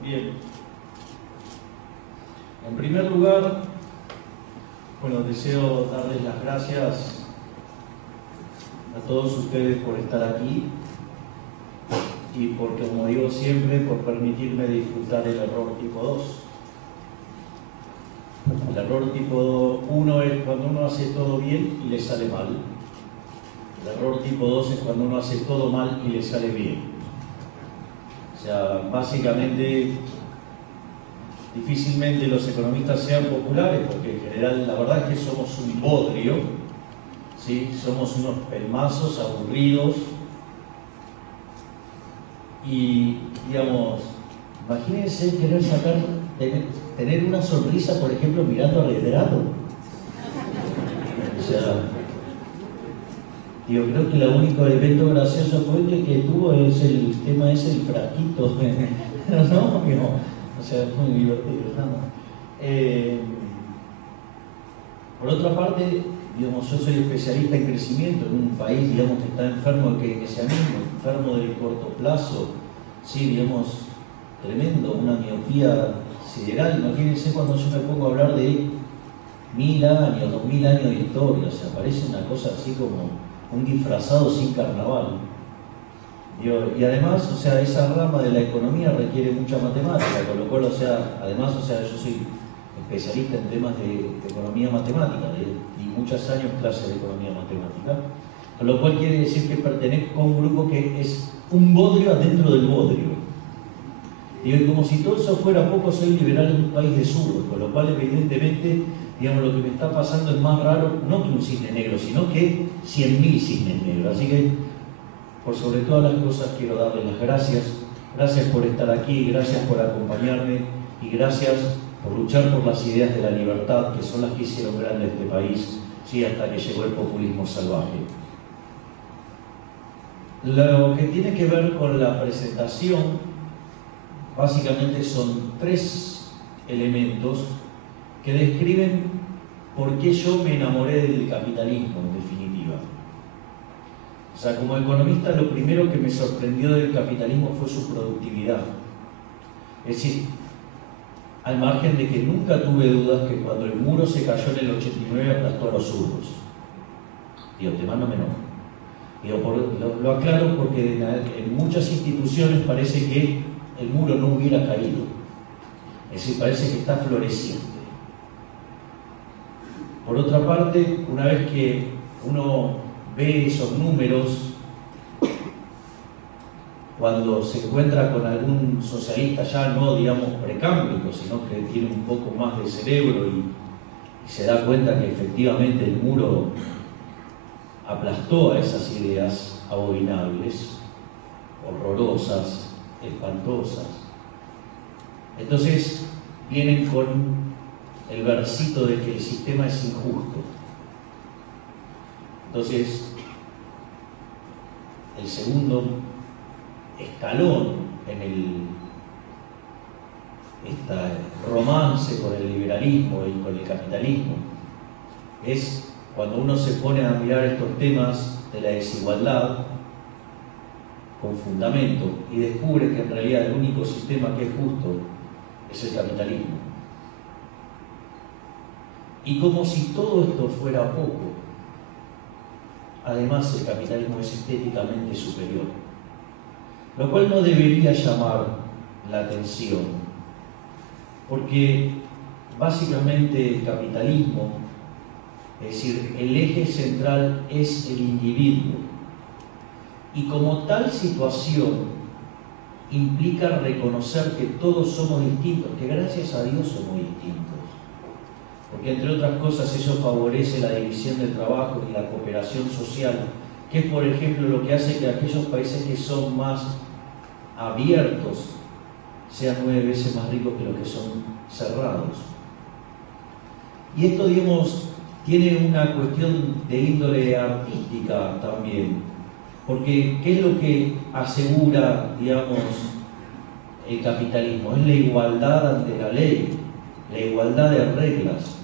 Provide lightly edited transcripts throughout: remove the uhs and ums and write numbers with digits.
Bien. En primer lugar, bueno, deseo darles las gracias a todos ustedes por estar aquí y por, como digo siempre, por permitirme disfrutar el error tipo 2. El error tipo 1 es cuando uno hace todo bien y le sale mal. El error tipo 2 es cuando uno hace todo mal y le sale bien. O sea, básicamente, difícilmente los economistas sean populares, porque en general la verdad es que somos un bodrio, ¿sí? Somos unos pelmazos aburridos y, digamos, imagínense querer tener una sonrisa, por ejemplo, mirando al retrado. O sea, yo creo que el único evento gracioso fue el que tuvo es el tema ese, el frasquito. ¿No? O sea, es muy divertido, ¿no? Por otra parte, digamos, yo soy especialista en crecimiento en un país, digamos, que está enfermo de keynesianismo, enfermo del corto plazo, sí, digamos, tremendo, una miopía sideral. Imagínense cuando yo me pongo a hablar de 1000 años, 2000 años de historia, o sea, parece una cosa así como un disfrazado sin carnaval. Y además, o sea, esa rama de la economía requiere mucha matemática, con lo cual, o sea, además, o sea, yo soy especialista en temas de economía matemática, di muchos años clases de economía matemática, con lo cual quiere decir que pertenezco a un grupo que es un bodrio adentro del bodrio. Y como si todo eso fuera poco, soy liberal en un país de zurdos, con lo cual evidentemente, digamos, lo que me está pasando es más raro, no que un cisne negro, sino que 100.000 cisnes negros. Así que, por sobre todas las cosas, quiero darles las gracias. Gracias por estar aquí, gracias por acompañarme y gracias por luchar por las ideas de la libertad, que son las que hicieron grande este país, sí, hasta que llegó el populismo salvaje. Lo que tiene que ver con la presentación, básicamente son 3 elementos que describen por qué yo me enamoré del capitalismo, en definitiva. O sea, como economista, lo primero que me sorprendió del capitalismo fue su productividad. Es decir, al margen de que nunca tuve dudas que cuando el muro se cayó en el 89 aplastó a los zurdos. Digo, te mando menor. Lo aclaro porque en muchas instituciones parece que el muro no hubiera caído. Es decir, parece que está floreciente. Por otra parte, una vez que uno ve esos números, cuando se encuentra con algún socialista ya no, digamos, precámbrico, sino que tiene un poco más de cerebro y se da cuenta que efectivamente el muro aplastó a esas ideas abominables, horrorosas, espantosas. Entonces vienen con el versito de que el sistema es injusto. Entonces, el segundo escalón en este romance con el liberalismo y con el capitalismo es cuando uno se pone a mirar estos temas de la desigualdad con fundamento y descubre que en realidad el único sistema que es justo es el capitalismo. Y como si todo esto fuera poco, además el capitalismo es estéticamente superior, lo cual no debería llamar la atención, porque básicamente el capitalismo, es decir, el eje central es el individuo, y como tal situación implica reconocer que todos somos distintos, que gracias a Dios somos distintos, porque entre otras cosas eso favorece la división del trabajo y la cooperación social, que es por ejemplo lo que hace que aquellos países que son más abiertos sean 9 veces más ricos que los que son cerrados. Y esto, digamos, tiene una cuestión de índole artística también, porque ¿qué es lo que asegura, digamos, el capitalismo? Es la igualdad ante la ley, la igualdad de reglas,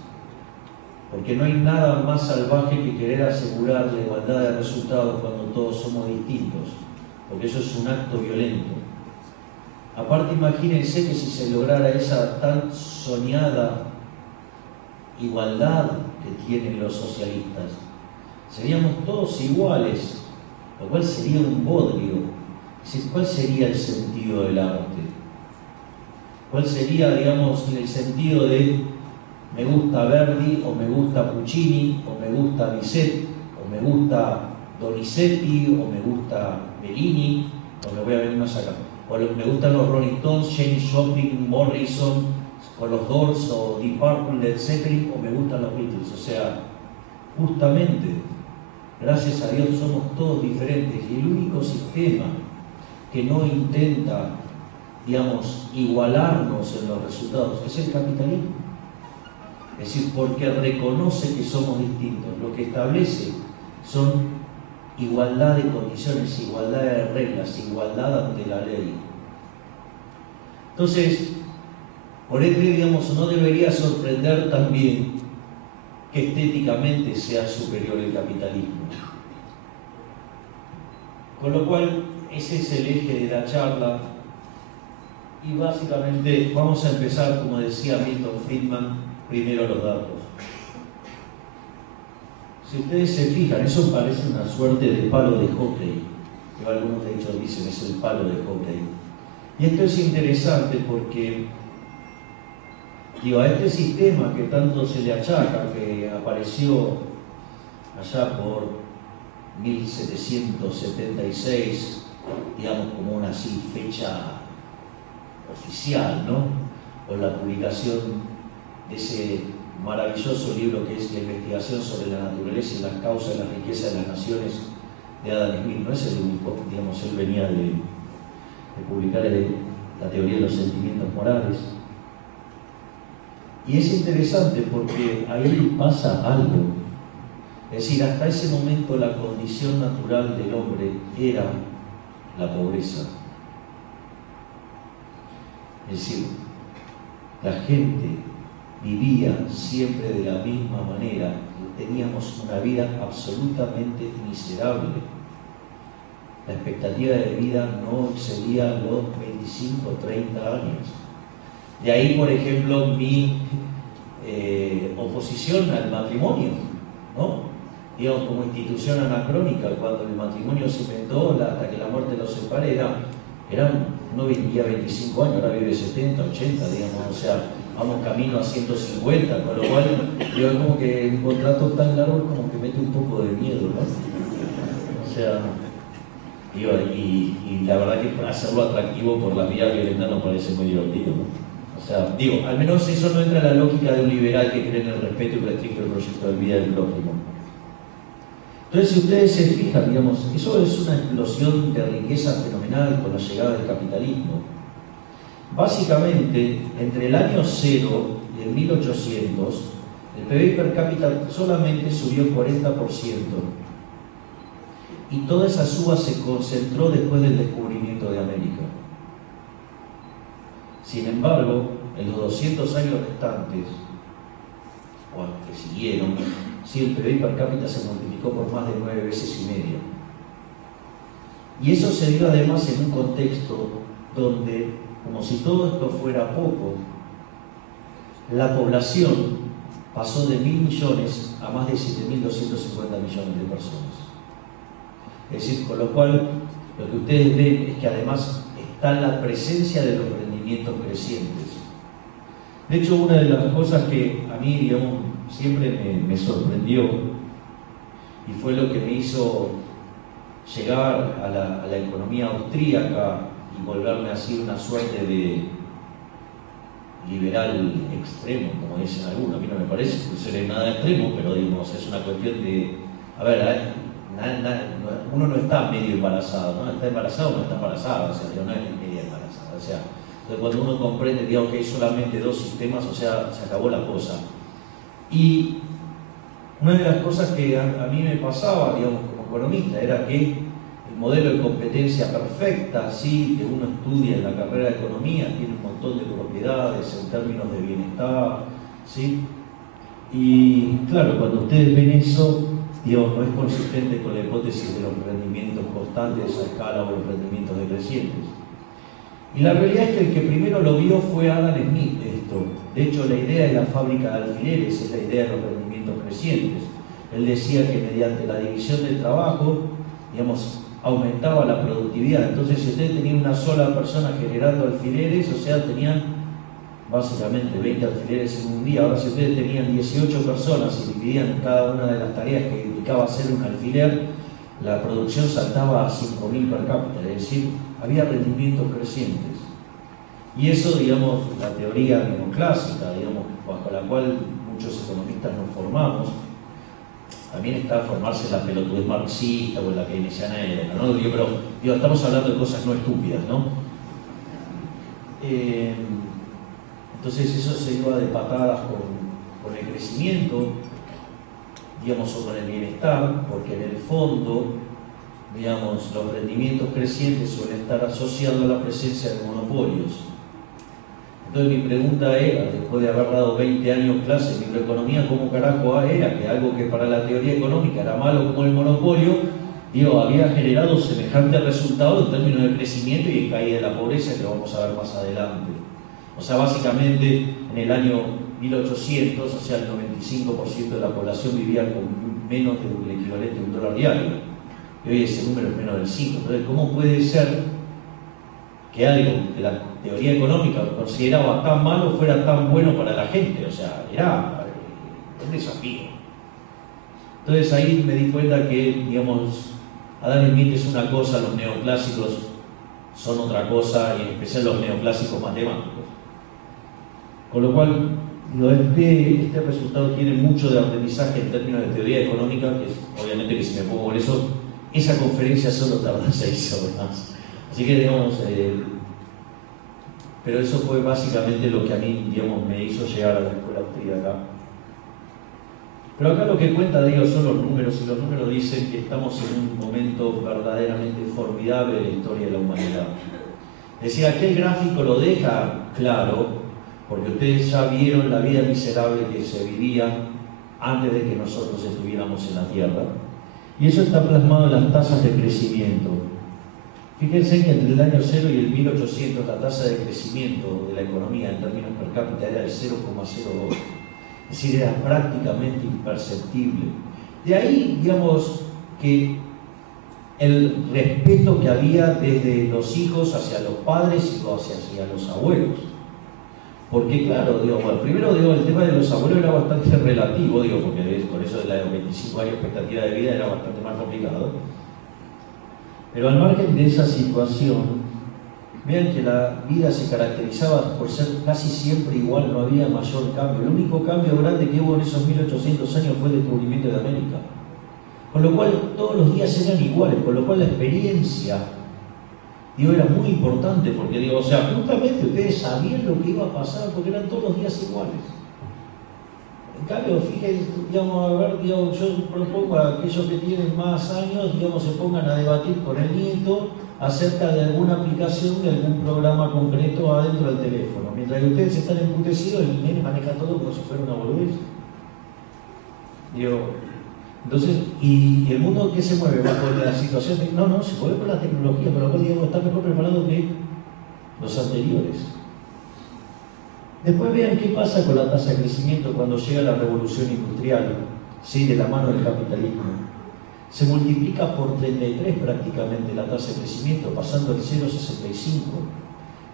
porque no hay nada más salvaje que querer asegurar la igualdad de resultados cuando todos somos distintos, porque eso es un acto violento. Aparte, imagínense que si se lograra esa tan soñada igualdad que tienen los socialistas, seríamos todos iguales, lo cual sería un bodrio. ¿Cuál sería el sentido del arte? ¿Cuál sería, digamos, el sentido de me gusta Verdi, o me gusta Puccini, o me gusta Bizet, o me gusta Donizetti, o me gusta Bellini, o me voy a ver más acá, o me gustan los Rolling Stones, James Joplin, Morrison, o los Doors, o Deep Purple, Led Zeppelin, o me gustan los Beatles? O sea, justamente, gracias a Dios somos todos diferentes, y el único sistema que no intenta, digamos, igualarnos en los resultados es el capitalismo. Es decir, porque reconoce que somos distintos. Lo que establece son igualdad de condiciones, igualdad de reglas, igualdad ante la ley. Entonces, por ende, digamos, no debería sorprender también que estéticamente sea superior el capitalismo. Con lo cual, ese es el eje de la charla. Y básicamente vamos a empezar, como decía Milton Friedman, primero los datos. Si ustedes se fijan, eso parece una suerte de palo de hockey, que algunos de hecho dicen es el palo de hockey. Y esto es interesante porque, digo, a este sistema que tanto se le achaca, que apareció allá por 1776, digamos como una así fecha oficial, ¿no? O la publicación de ese maravilloso libro que es La investigación sobre la naturaleza y las causas de la riqueza de las naciones, de Adam Smith. No es el único, digamos, él venía de publicar la teoría de los sentimientos morales. Y es interesante porque ahí pasa algo. Es decir, hasta ese momento la condición natural del hombre era la pobreza. Es decir, la gente vivía siempre de la misma manera, teníamos una vida absolutamente miserable. La expectativa de vida no excedía los 25 o 30 años. De ahí, por ejemplo, mi oposición al matrimonio, ¿no? Digamos, como institución anacrónica, cuando el matrimonio se inventó, hasta que la muerte los separe, no vivía 25 años, ahora vive 70, 80, digamos, o sea, vamos camino a 150, con lo cual, yo como que un contrato tan largo como que mete un poco de miedo, ¿no? O sea, digo, y la verdad que hacerlo atractivo por la vía violenta nos parece muy divertido, ¿no? O sea, digo, al menos eso no entra en la lógica de un liberal que cree en el respeto y restringe el proyecto de vida del prójimo. Entonces, si ustedes se fijan, digamos, eso es una explosión de riqueza fenomenal con la llegada del capitalismo. Básicamente, entre el año 0 y el 1800, el PBI per cápita solamente subió 40%. Y toda esa suba se concentró después del descubrimiento de América. Sin embargo, en los 200 años restantes, o que siguieron, sí, el PBI per cápita se multiplicó por más de 9 veces y media. Y eso se dio además en un contexto donde, como si todo esto fuera poco, la población pasó de 1.000 millones a más de 7.250 millones de personas. Es decir, con lo cual, lo que ustedes ven es que además está la presencia de los rendimientos crecientes. De hecho, una de las cosas que a mí, digamos, siempre me sorprendió y fue lo que me hizo llegar a la economía austríaca y volverme así una suerte de liberal extremo, como dicen algunos. A mí no me parece que sea nada extremo, pero digamos, es una cuestión de, a ver, uno no está medio embarazado, ¿no? Está embarazado o no está embarazado, o sea, no es media embarazada, o sea, Entonces, cuando uno comprende, digamos, que hay solamente dos sistemas, o sea, se acabó la cosa. Y una de las cosas que a mí me pasaba, digamos, como economista, era que el modelo de competencia perfecta, sí, que uno estudia en la carrera de economía, tiene un montón de propiedades en términos de bienestar, ¿sí? Y claro, cuando ustedes ven eso, digamos, no es consistente con la hipótesis de los rendimientos constantes a escala o los rendimientos decrecientes. Y la realidad es que el que primero lo vio fue Adam Smith esto. De hecho, la idea de la fábrica de alfileres es la idea de los rendimientos crecientes. Él decía que mediante la división del trabajo, digamos, aumentaba la productividad. Entonces, si usted tenía una sola persona generando alfileres, o sea, tenían básicamente 20 alfileres en un día. Ahora, si ustedes tenían 18 personas y dividían cada una de las tareas que implicaba hacer un alfiler, la producción saltaba a 5.000 per cápita, es decir, había rendimientos crecientes. Y eso, digamos, la teoría neoclásica, digamos, bajo la cual muchos economistas nos formamos, también está formarse en la pelotudez marxista o en la keynesiana, ¿no? Pero digo, estamos hablando de cosas no estúpidas, ¿no? Entonces eso se iba de patadas con el crecimiento, digamos, o con el bienestar, porque en el fondo, digamos, los rendimientos crecientes suelen estar asociados a la presencia de monopolios. Entonces mi pregunta era, después de haber dado 20 años clase de microeconomía, ¿cómo carajo era que algo que para la teoría económica era malo como el monopolio, digo, había generado semejante resultado en términos de crecimiento y de caída de la pobreza, que vamos a ver más adelante? O sea, básicamente en el año 1800, o sea, el 95% de la población vivía con menos del equivalente a $1 diario. Y hoy ese número es menos del 5. Entonces, ¿cómo puede ser que algo que la teoría económica consideraba tan malo fuera tan bueno para la gente? O sea, era un desafío. Entonces ahí me di cuenta que, digamos, Adam Smith es una cosa, los neoclásicos son otra cosa, y en especial los neoclásicos matemáticos. Con lo cual, este resultado tiene mucho de aprendizaje en términos de teoría económica, que es, obviamente que si me pongo con eso, esa conferencia solo tarda 6 horas. Así que, digamos, pero eso fue básicamente lo que a mí, digamos, me hizo llegar a la escuela austríaca. Pero acá lo que cuenta, digo, son los números, y los números dicen que estamos en un momento verdaderamente formidable de la historia de la humanidad. Es decir, aquel gráfico lo deja claro, porque ustedes ya vieron la vida miserable que se vivía antes de que nosotros estuviéramos en la Tierra. Y eso está plasmado en las tasas de crecimiento. Fíjense que entre el año 0 y el 1800 la tasa de crecimiento de la economía en términos per cápita era de 0,02. Es decir, era prácticamente imperceptible. De ahí, digamos, que el respeto que había desde los hijos hacia los padres y hacia los abuelos. Porque claro, digo, bueno, primero digo, el tema de los abuelos era bastante relativo, digo, porque con eso de los 25 años de expectativa de vida era bastante más complicado. Pero al margen de esa situación, vean que la vida se caracterizaba por ser casi siempre igual, no había mayor cambio. El único cambio grande que hubo en esos 1800 años fue el descubrimiento de América. Con lo cual todos los días eran iguales, con lo cual la experiencia, digo, era muy importante, porque digo, o sea, justamente ustedes sabían lo que iba a pasar porque eran todos los días iguales. En cambio, fíjense, digamos, a ver, digamos, yo propongo a aquellos que tienen más años, digamos, se pongan a debatir con el nieto acerca de alguna aplicación de algún programa concreto adentro del teléfono. Mientras que ustedes están emputecidos, el nene maneja todo como si fuera una boludez. Digo, entonces, y el mundo que se mueve bajo la situación de, no, se mueve con la tecnología, pero acá, digamos, está mejor preparado que los anteriores. Después vean qué pasa con la tasa de crecimiento cuando llega la revolución industrial, ¿sí? De la mano del capitalismo. Se multiplica por 33 prácticamente la tasa de crecimiento, pasando al 0,65.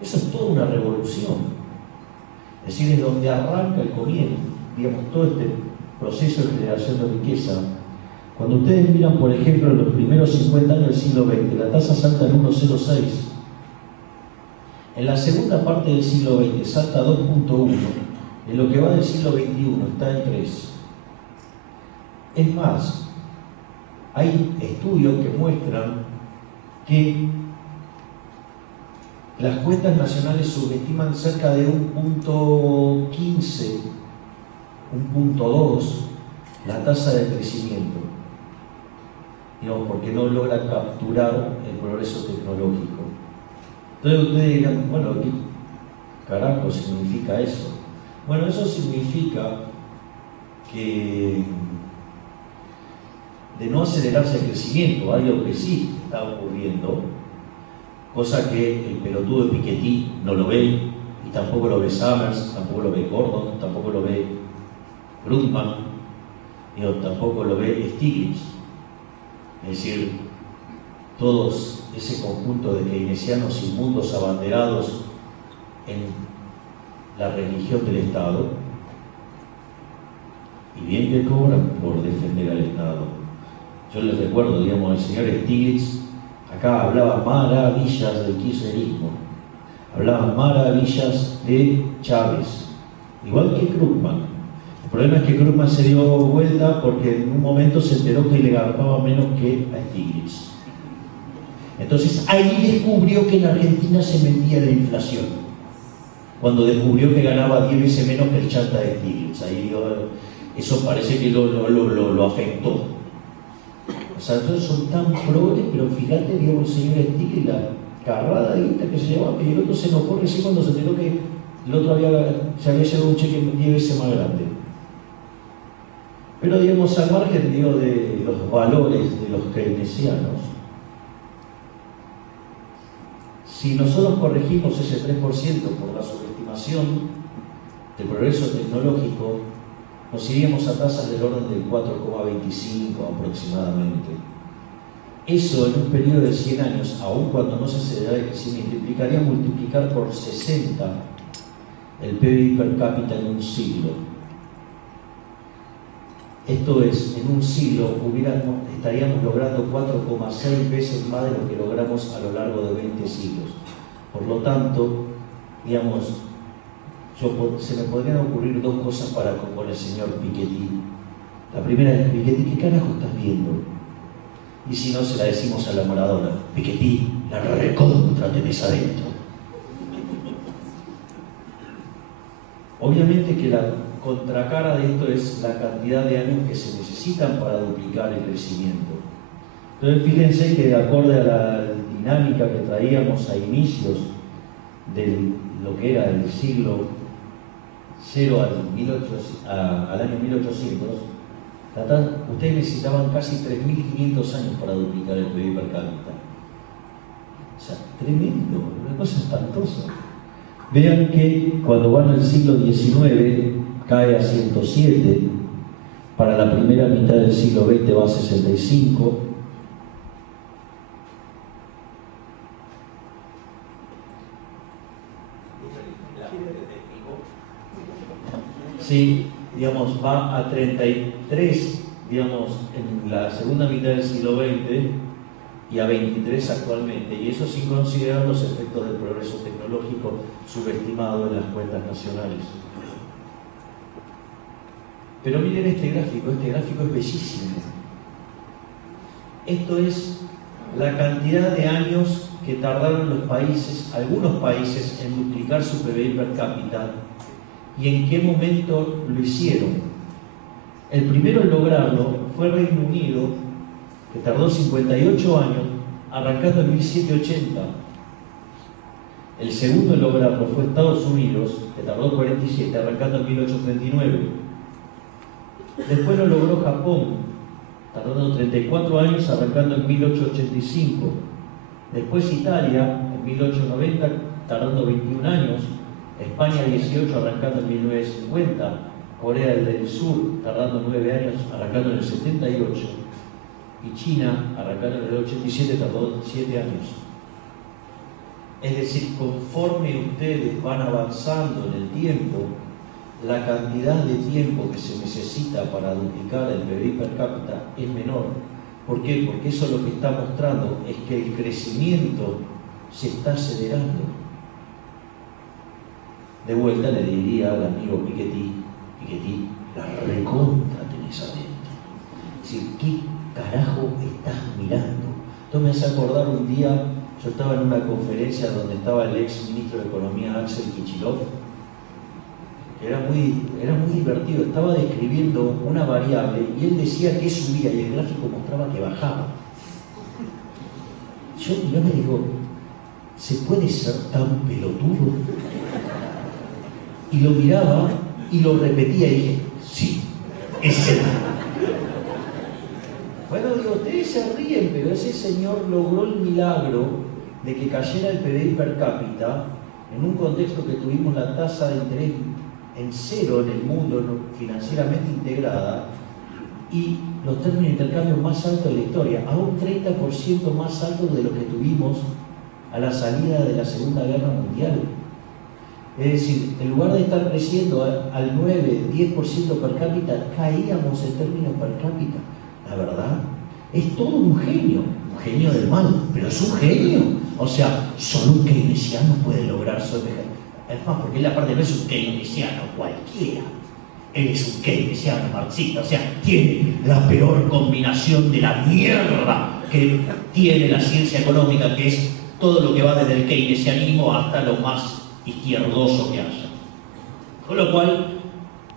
Eso es toda una revolución. Es decir, es donde arranca el comienzo, digamos, todo este proceso de generación de riqueza. Cuando ustedes miran, por ejemplo, en los primeros 50 años del siglo XX, la tasa salta al 1,06. En la segunda parte del siglo XX salta a 2,1. En lo que va del siglo XXI está en 3. Es más, hay estudios que muestran que las cuentas nacionales subestiman cerca de 1,15, 1,2 la tasa de crecimiento, digamos, porque no logra capturar el progreso tecnológico. Entonces ustedes dirán, bueno, ¿qué carajo significa eso? Bueno, eso significa que de no acelerarse el crecimiento, algo que sí está ocurriendo, cosa que el pelotudo de Piketty no lo ve, y tampoco lo ve Summers, tampoco lo ve Gordon, tampoco lo ve Grundmann, tampoco lo ve Stiglitz. Es decir, todos ese conjunto de keynesianos inmundos abanderados en la religión del Estado, y bien que cobran por defender al Estado. Yo les recuerdo, digamos, el señor Stiglitz acá hablaba maravillas del kirchnerismo, hablaba maravillas de Chávez, igual que Krugman. El problema es que Krugman se dio vuelta porque en un momento se enteró que le ganaba menos que a Stiglitz. Entonces ahí descubrió que en Argentina se mentía la inflación, cuando descubrió que ganaba 10 veces menos que el chanta de Stiglitz. Ahí eso parece que lo afectó. O sea, entonces son tan progres, pero fíjate, digamos, el señor Stiglitz, la carrada de guita que se llevaba, y el otro se enojó recién cuando se enteró que el otro se había llevado un cheque 10 veces más grande. Pero, digamos, al margen, digo, de los valores de los keynesianos, si nosotros corregimos ese 3% por la subestimación del progreso tecnológico, nos iríamos a tasas del orden del 4,25 aproximadamente. Eso en un periodo de 100 años, aun cuando no se acelerara el crecimiento, implicaría multiplicar por 60 el PBI per cápita en un siglo. Esto es, en un siglo estaríamos logrando 4,6 veces más de lo que logramos a lo largo de 20 siglos. Por lo tanto, digamos, se me podrían ocurrir dos cosas con el señor Piketty. La primera es: Piketty, ¿qué carajo estás viendo? Y si no, se la decimos a la Maradona: Piketty, la recontra tenés adentro. Obviamente que la contracara de esto es la cantidad de años que se necesitan para duplicar el crecimiento. Entonces fíjense que de acuerdo a la dinámica que traíamos a inicios de lo que era el siglo 0 al año 1800, ustedes necesitaban casi 3.500 años para duplicar el PIB per cápita. O sea, tremendo, una cosa espantosa. Vean que cuando van al siglo XIX cae a 107, para la primera mitad del siglo XX va a 65, sí, digamos, va a 33, digamos, en la segunda mitad del siglo XX y a 23 actualmente, y eso sin considerar los efectos del progreso tecnológico subestimado en las cuentas nacionales. Pero miren este gráfico es bellísimo. Esto es la cantidad de años que tardaron los países, algunos países, en duplicar su PBI per cápita y en qué momento lo hicieron. El primero en lograrlo fue Reino Unido, que tardó 58 años, arrancando en 1780. El segundo en lograrlo fue Estados Unidos, que tardó 47, arrancando en 1839. Después lo logró Japón, tardando 34 años, arrancando en 1885. Después Italia, en 1890, tardando 21 años. España 18, arrancando en 1950. Corea del Sur, tardando 9 años, arrancando en el 78. Y China, arrancando en el 87, tardó 7 años. Es decir, conforme ustedes van avanzando en el tiempo, la cantidad de tiempo que se necesita para duplicar el PBI per cápita es menor. ¿Por qué? Porque eso lo que está mostrando es que el crecimiento se está acelerando. De vuelta le diría al amigo Piketty, la recontra tenés adentro. Es decir, ¿qué carajo estás mirando? Esto me hace acordar un día, Yo estaba en una conferencia donde estaba el ex ministro de Economía, Axel Kicillof, que era muy divertido. Estaba describiendo una variable y él decía que subía y el gráfico mostraba que bajaba. Yo me digo, ¿se puede ser tan pelotudo? Y lo miraba y lo repetía y dije, sí, es él. Bueno, digo, ustedes se ríen, pero ese señor logró el milagro de que cayera el PBI per cápita en un contexto que tuvimos la tasa de interés en cero en el mundo, financieramente integrada, y los términos de intercambio más altos de la historia, a un 30% más alto de lo que tuvimos a la salida de la Segunda Guerra Mundial. Es decir, en lugar de estar creciendo al 9-10% per cápita, caíamos en términos per cápita. La verdad, es todo un genio del mal, pero es un genio. O sea, solo un keynesiano puede lograr semejante. Es más, porque él aparte no es un keynesiano cualquiera. Él es un keynesiano marxista, o sea, tiene la peor combinación de la mierda que tiene la ciencia económica, que es todo lo que va desde el keynesianismo hasta lo más izquierdoso que haya. Con lo cual,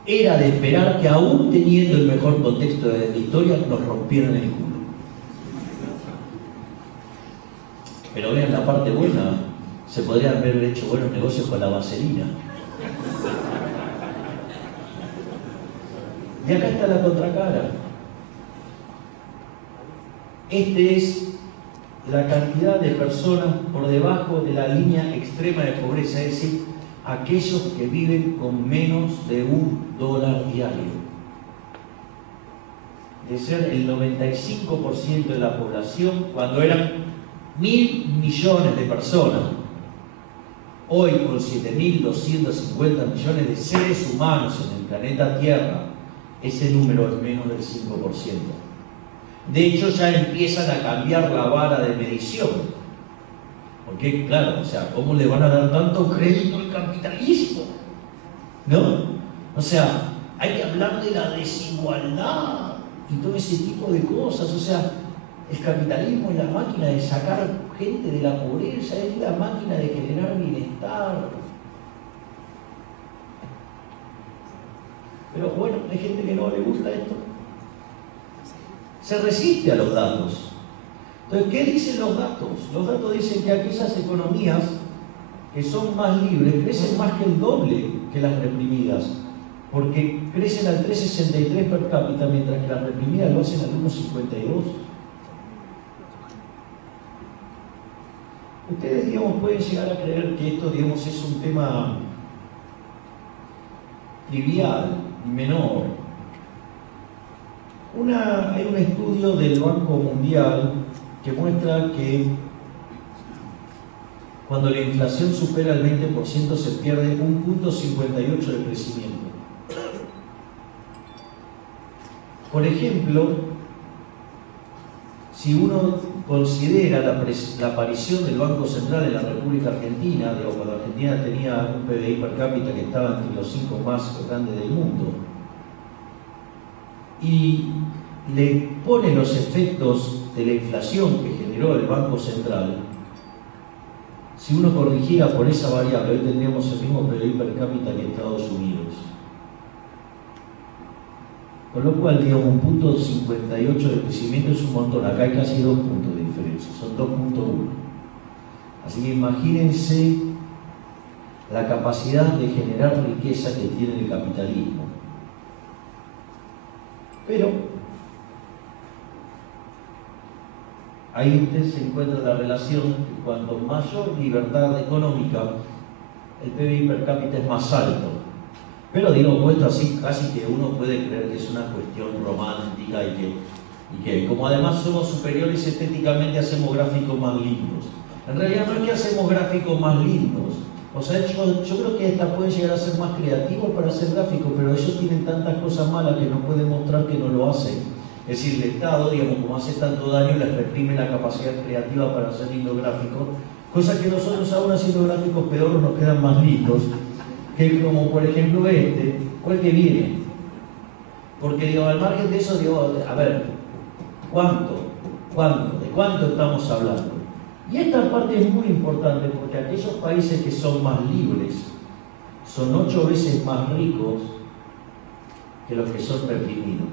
era de esperar que aún teniendo el mejor contexto de la historia, nos rompieran el culo. Pero vean la parte buena, se podrían haber hecho buenos negocios con la vaselina. Y acá está la contracara. Este es la cantidad de personas por debajo de la línea extrema de pobreza, es decir, aquellos que viven con menos de $1 diario. De ser el 95% de la población cuando eran 1.000 millones de personas. Hoy, con 7.250 millones de seres humanos en el planeta Tierra, ese número es menos del 5%. De hecho, ya empiezan a cambiar la vara de medición. Porque, claro, o sea, ¿cómo le van a dar tanto crédito al capitalismo? ¿No? O sea, hay que hablar de la desigualdad y todo ese tipo de cosas. O sea, el capitalismo es la máquina de sacar gente de la pobreza, es la máquina de generar bienestar. Pero bueno, hay gente que no le gusta esto. Se resiste a los datos. Entonces, ¿qué dicen los datos? Los datos dicen que aquellas economías que son más libres crecen más que el doble que las reprimidas, porque crecen al 3,63 per cápita, mientras que las reprimidas lo hacen al 1,52. Ustedes, digamos, pueden llegar a creer que esto, digamos, es un tema trivial, menor. Hay un estudio del Banco Mundial que muestra que cuando la inflación supera el 20% se pierde 1,58 de crecimiento. Por ejemplo, si uno considera la aparición del Banco Central en la República Argentina, cuando Argentina tenía un PBI per cápita que estaba entre los 5 más grandes del mundo, y le pone los efectos de la inflación que generó el Banco Central, si uno corrigiera por esa variable, hoy tendríamos el mismo PBI per cápita que Estados Unidos. Con lo cual, digamos, 1,58 de crecimiento es un montón. Acá hay casi 2 puntos de diferencia, son 2,1. Así que imagínense la capacidad de generar riqueza que tiene el capitalismo. Pero ahí usted se encuentra la relación que cuanto mayor libertad económica, el PBI per cápita es más alto. Pero digo, puesto así, casi que uno puede creer que es una cuestión romántica y que como además somos superiores estéticamente, hacemos gráficos más lindos. En realidad no es que hacemos gráficos más lindos. O sea, yo creo que esta puede llegar a ser más creativa para hacer gráficos, pero ellos tienen tantas cosas malas que no pueden mostrar que no lo hacen. Es decir, el Estado, digamos, como hace tanto daño, les reprime la capacidad creativa para hacer lindos gráficos, cosa que nosotros aún haciendo gráficos peor nos quedan más lindos, que como por ejemplo este, o el que viene. Porque digo, al margen de eso, digo, a ver, ¿de cuánto estamos hablando? Y esta parte es muy importante porque aquellos países que son más libres son 8 veces más ricos que los que son reprimidos.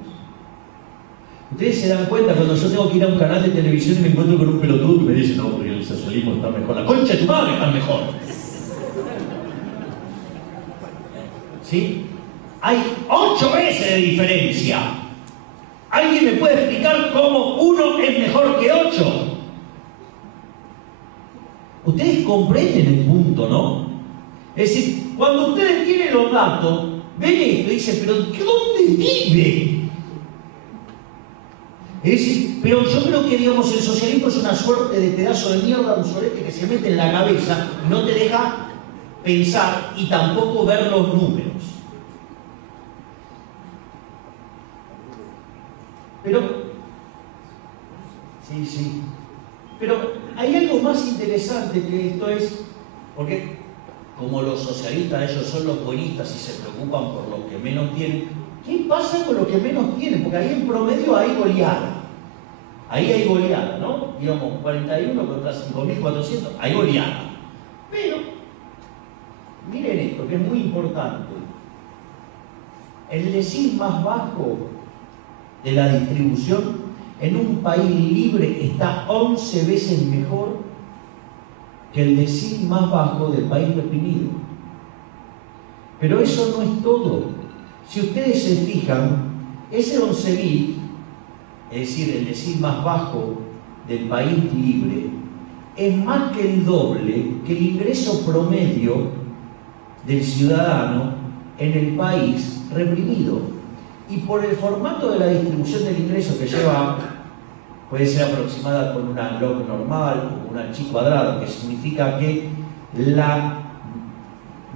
Ustedes se dan cuenta cuando yo tengo que ir a un canal de televisión y me encuentro con un pelotudo que me dice, no, porque el socialismo está mejor, la concha de tu madre está mejor. ¿Sí? Hay 8 veces de diferencia. ¿Alguien me puede explicar cómo uno es mejor que 8? Ustedes comprenden el punto, ¿no? Es decir, cuando ustedes tienen los datos, ven esto y dicen, pero ¿dónde vive? Es decir, pero yo creo que, digamos, el socialismo es una suerte de pedazo de mierda, un sorete que se mete en la cabeza y no te deja pensar y tampoco ver los números. Pero, sí. Pero hay algo más interesante que esto es, porque como los socialistas, ellos son los buenistas y se preocupan por los que menos tienen, ¿qué pasa con los que menos tienen? Porque ahí en promedio hay goleada. Ahí hay goleada, ¿no? Digamos, 41 contra 5.400, hay goleada. Pero, miren esto, que es muy importante. El decil más bajo de la distribución en un país libre está 11 veces mejor que el decil más bajo del país reprimido. Pero eso no es todo. Si ustedes se fijan, ese 11.000, es decir, el decil más bajo del país libre, es más que el doble que el ingreso promedio del ciudadano en el país reprimido. Y por el formato de la distribución del ingreso que lleva, puede ser aproximada con una log normal o una chi cuadrado, que significa que la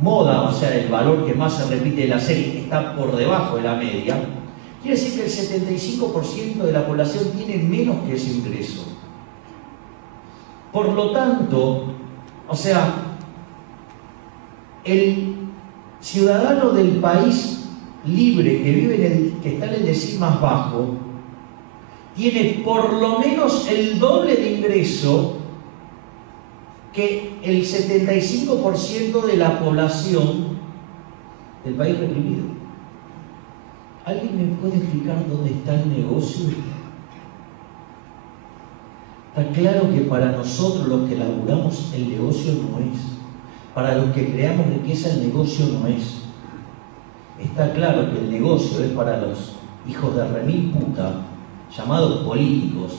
moda, o sea, el valor que más se repite de la serie, está por debajo de la media, quiere decir que el 75% de la población tiene menos que ese ingreso. Por lo tanto, o sea, el ciudadano del país libre que vive que está en el decil más bajo tiene por lo menos el doble de ingreso que el 75% de la población del país reprimido. ¿Alguien me puede explicar dónde está el negocio? Está claro que para nosotros los que laburamos el negocio no es. Para los que creamos riqueza el negocio no es. Está claro que el negocio es para los hijos de remil puta, llamados políticos,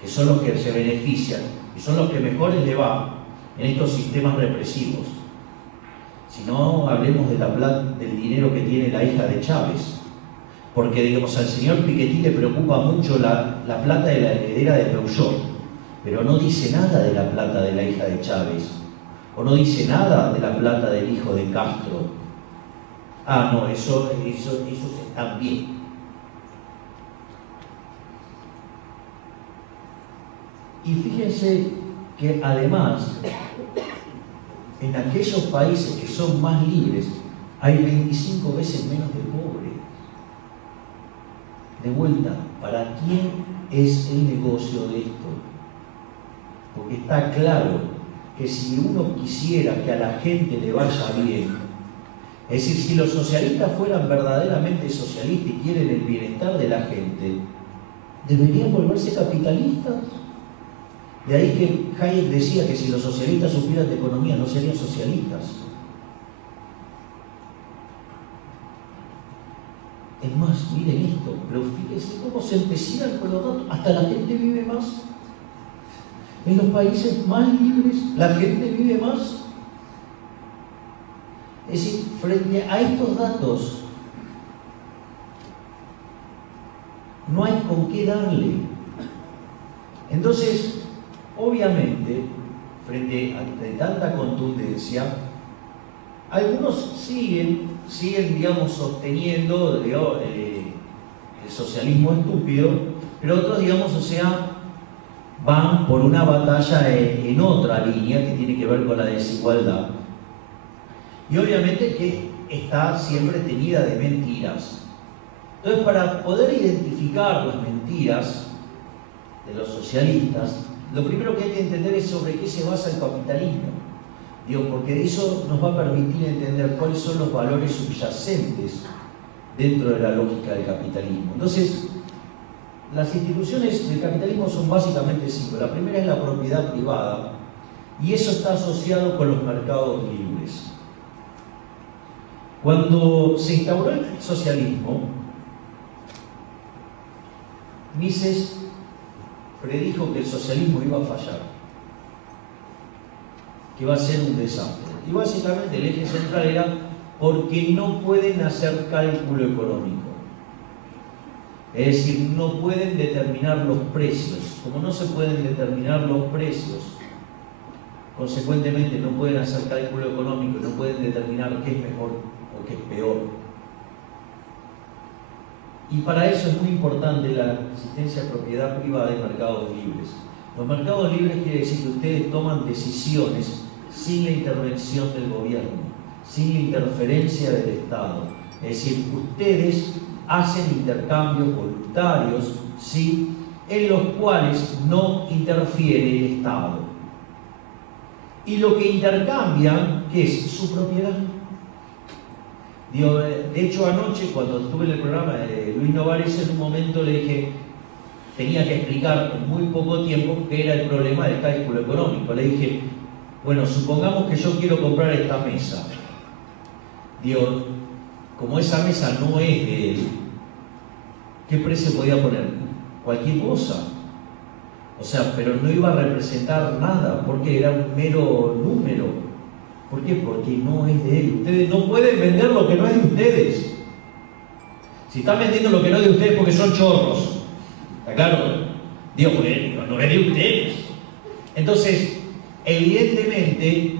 que son los que se benefician y son los que mejores le va en estos sistemas represivos. Si no, hablemos de del dinero que tiene la hija de Chávez, porque digamos al señor Piketty le preocupa mucho la plata de la heredera de Peugeot, pero no dice nada de la plata de la hija de Chávez, o no dice nada de la plata del hijo de Castro. Ah, no, esos están bien. Y fíjense que además, en aquellos países que son más libres, hay 25 veces menos de pobres. De vuelta, ¿para quién es el negocio de esto? Porque está claro que si uno quisiera que a la gente le vaya bien, es decir, si los socialistas fueran verdaderamente socialistas y quieren el bienestar de la gente, deberían volverse capitalistas. De ahí que Hayek decía que si los socialistas supieran de economía no serían socialistas. Es más, miren esto, pero fíjense cómo se empecinan con los datos. Hasta la gente vive más. En los países más libres, la gente vive más. Es decir, frente a estos datos, no hay con qué darle. Entonces, obviamente, frente a tanta contundencia, algunos siguen, digamos, sosteniendo el socialismo estúpido, pero otros, digamos, o sea, van por una batalla en otra línea que tiene que ver con la desigualdad. Y obviamente que está siempre teñida de mentiras. Entonces, para poder identificar las mentiras de los socialistas, lo primero que hay que entender es sobre qué se basa el capitalismo. Digo, porque eso nos va a permitir entender cuáles son los valores subyacentes dentro de la lógica del capitalismo. Entonces, las instituciones del capitalismo son básicamente cinco. La primera es la propiedad privada, y eso está asociado con los mercados libres. Cuando se instauró el socialismo, Mises predijo que el socialismo iba a fallar, que iba a ser un desastre. Y básicamente el eje central era porque no pueden hacer cálculo económico. Es decir, no pueden determinar los precios. Como no se pueden determinar los precios, consecuentemente no pueden hacer cálculo económico, no pueden determinar qué es mejor o qué es peor. Y para eso es muy importante la existencia de propiedad privada y mercados libres. Los mercados libres quiere decir que ustedes toman decisiones sin la intervención del gobierno, sin la interferencia del Estado. Es decir, ustedes hacen intercambios voluntarios, ¿sí?, en los cuales no interfiere el Estado. Y lo que intercambian, ¿qué es? Su propiedad. De hecho, anoche, cuando estuve en el programa de Luis Novares, en un momento le dije, tenía que explicar en muy poco tiempo qué era el problema del cálculo económico. Le dije, bueno, supongamos que yo quiero comprar esta mesa. Digo, como esa mesa no es de él, ¿qué precio podía poner? Cualquier cosa. O sea, pero no iba a representar nada, porque era un mero número. ¿Por qué? Porque no es de él. Ustedes no pueden vender lo que no es de ustedes. Si están vendiendo lo que no es de ustedes porque son chorros, ¿está claro? Digo, pues no es de ustedes. Entonces, evidentemente,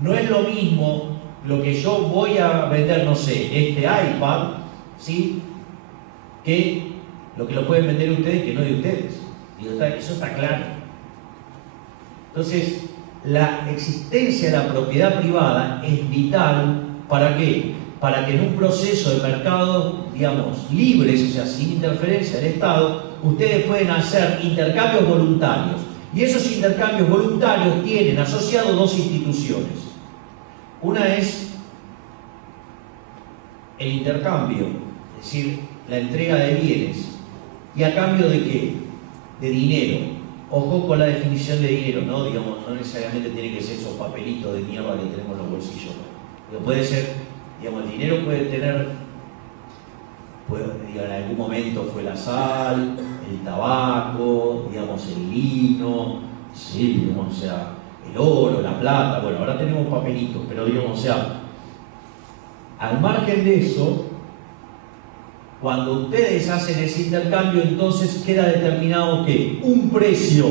no es lo mismo lo que yo voy a vender, no sé, este iPad, ¿sí?, que lo que lo pueden vender ustedes que no es de ustedes. Digo, eso está claro. Entonces, la existencia de la propiedad privada es vital. ¿Para qué? Para que en un proceso de mercado, digamos, libres, o sea, sin interferencia del Estado, ustedes pueden hacer intercambios voluntarios. Y esos intercambios voluntarios tienen asociados dos instituciones. Una es el intercambio, es decir, la entrega de bienes. ¿Y a cambio de qué? De dinero. Ojo con la definición de dinero, ¿no? Digamos, no necesariamente tiene que ser esos papelitos de mierda que tenemos en los bolsillos. Pero puede ser, digamos, el dinero puede tener, en algún momento fue la sal, el tabaco, digamos, el vino, sí, digamos, o sea, el oro, la plata. Bueno, ahora tenemos papelitos, pero digamos, o sea, al margen de eso, cuando ustedes hacen ese intercambio, entonces queda determinado ¿qué? Un precio.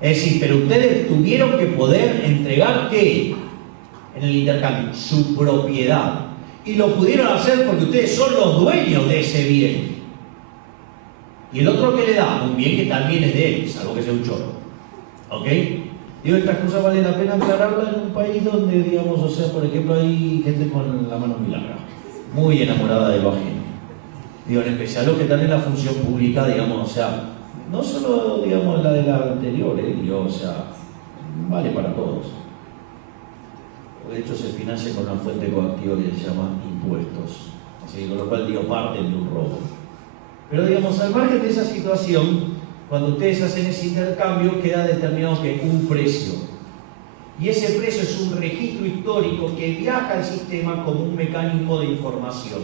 Es decir, pero ustedes tuvieron que poder entregar ¿qué? En el intercambio, su propiedad. Y lo pudieron hacer porque ustedes son los dueños de ese bien. Y el otro que le da, un bien que también es de él, salvo que sea un chorro. ¿Ok? Digo, estas cosas vale la pena aclararlas en un país donde, digamos, o sea, por ejemplo, hay gente con la mano muy larga, muy enamorada de lo ajeno. Digo, en especial lo que también la función pública, digamos, o sea, no solo, digamos, la de la anterior, digo, o sea, vale para todos. De hecho, se financia con una fuente coactiva que se llama impuestos. Así que, con lo cual, digo, parten de un robo. Pero, digamos, al margen de esa situación, cuando ustedes hacen ese intercambio, queda determinado que un precio. Y ese precio es un registro histórico que viaja al sistema como un mecanismo de información,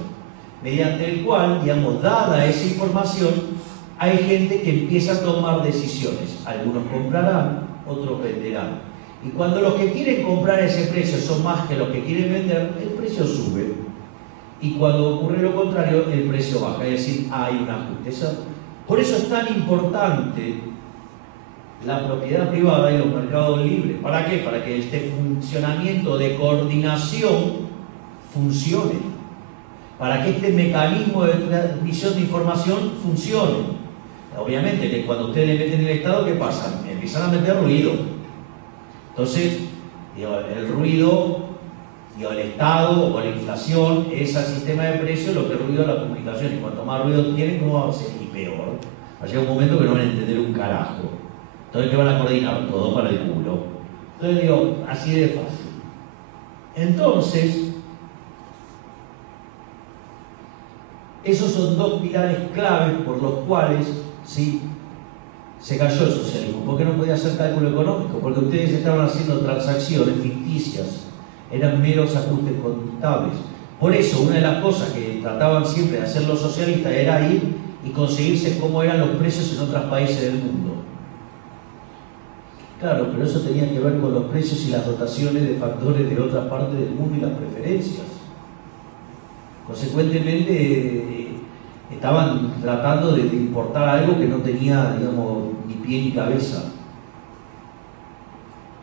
mediante el cual, digamos, dada esa información, hay gente que empieza a tomar decisiones. Algunos comprarán, otros venderán. Y cuando los que quieren comprar ese precio son más que los que quieren vender, el precio sube. Y cuando ocurre lo contrario, el precio baja. Es decir, hay un ajuste. Por eso es tan importante la propiedad privada y los mercados libres. ¿Para qué? Para que este funcionamiento de coordinación funcione. Para que este mecanismo de transmisión de información funcione. Obviamente que cuando ustedes le meten el Estado, ¿qué pasa? Empiezan a meter ruido. Entonces, digo, el ruido, digo, el Estado o la inflación es al sistema de precios lo que ruido a la comunicación. Y cuanto más ruido tienen, ¿cómo va a ser? Y peor. Va a llegar un momento que no van a entender un carajo. Entonces, ¿qué van a coordinar? Todo para el culo. Entonces digo, así de fácil. Entonces, esos son dos pilares claves por los cuales, ¿sí?, se cayó el socialismo. ¿Por qué no podía hacer cálculo económico? Porque ustedes estaban haciendo transacciones ficticias, eran meros ajustes contables. Por eso, una de las cosas que trataban siempre de hacer los socialistas era ir y conseguirse cómo eran los precios en otros países del mundo. Claro, pero eso tenía que ver con los precios y las dotaciones de factores de otras partes del mundo y las preferencias. Consecuentemente, estaban tratando de importar algo que no tenía, digamos, ni pie ni cabeza.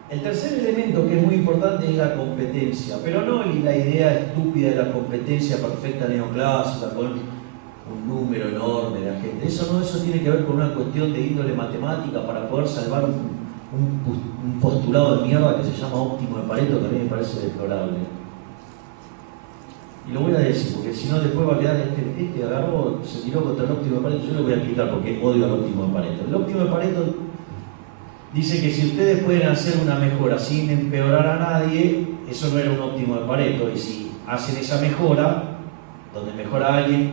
El tercer elemento que es muy importante es la competencia, pero no la idea estúpida de la competencia perfecta neoclásica con un número enorme de agentes. Eso tiene que ver con una cuestión de índole matemática para poder salvar un postulado de mierda que se llama óptimo de Pareto, que a mí me parece deplorable. Y lo voy a decir, porque si no después va a quedar este agarró, se tiró contra el óptimo de Pareto. Yo le voy a explicar por qué odio al óptimo de Pareto. El óptimo de Pareto dice que si ustedes pueden hacer una mejora sin empeorar a nadie, eso no era un óptimo de Pareto. Y si hacen esa mejora, donde mejora a alguien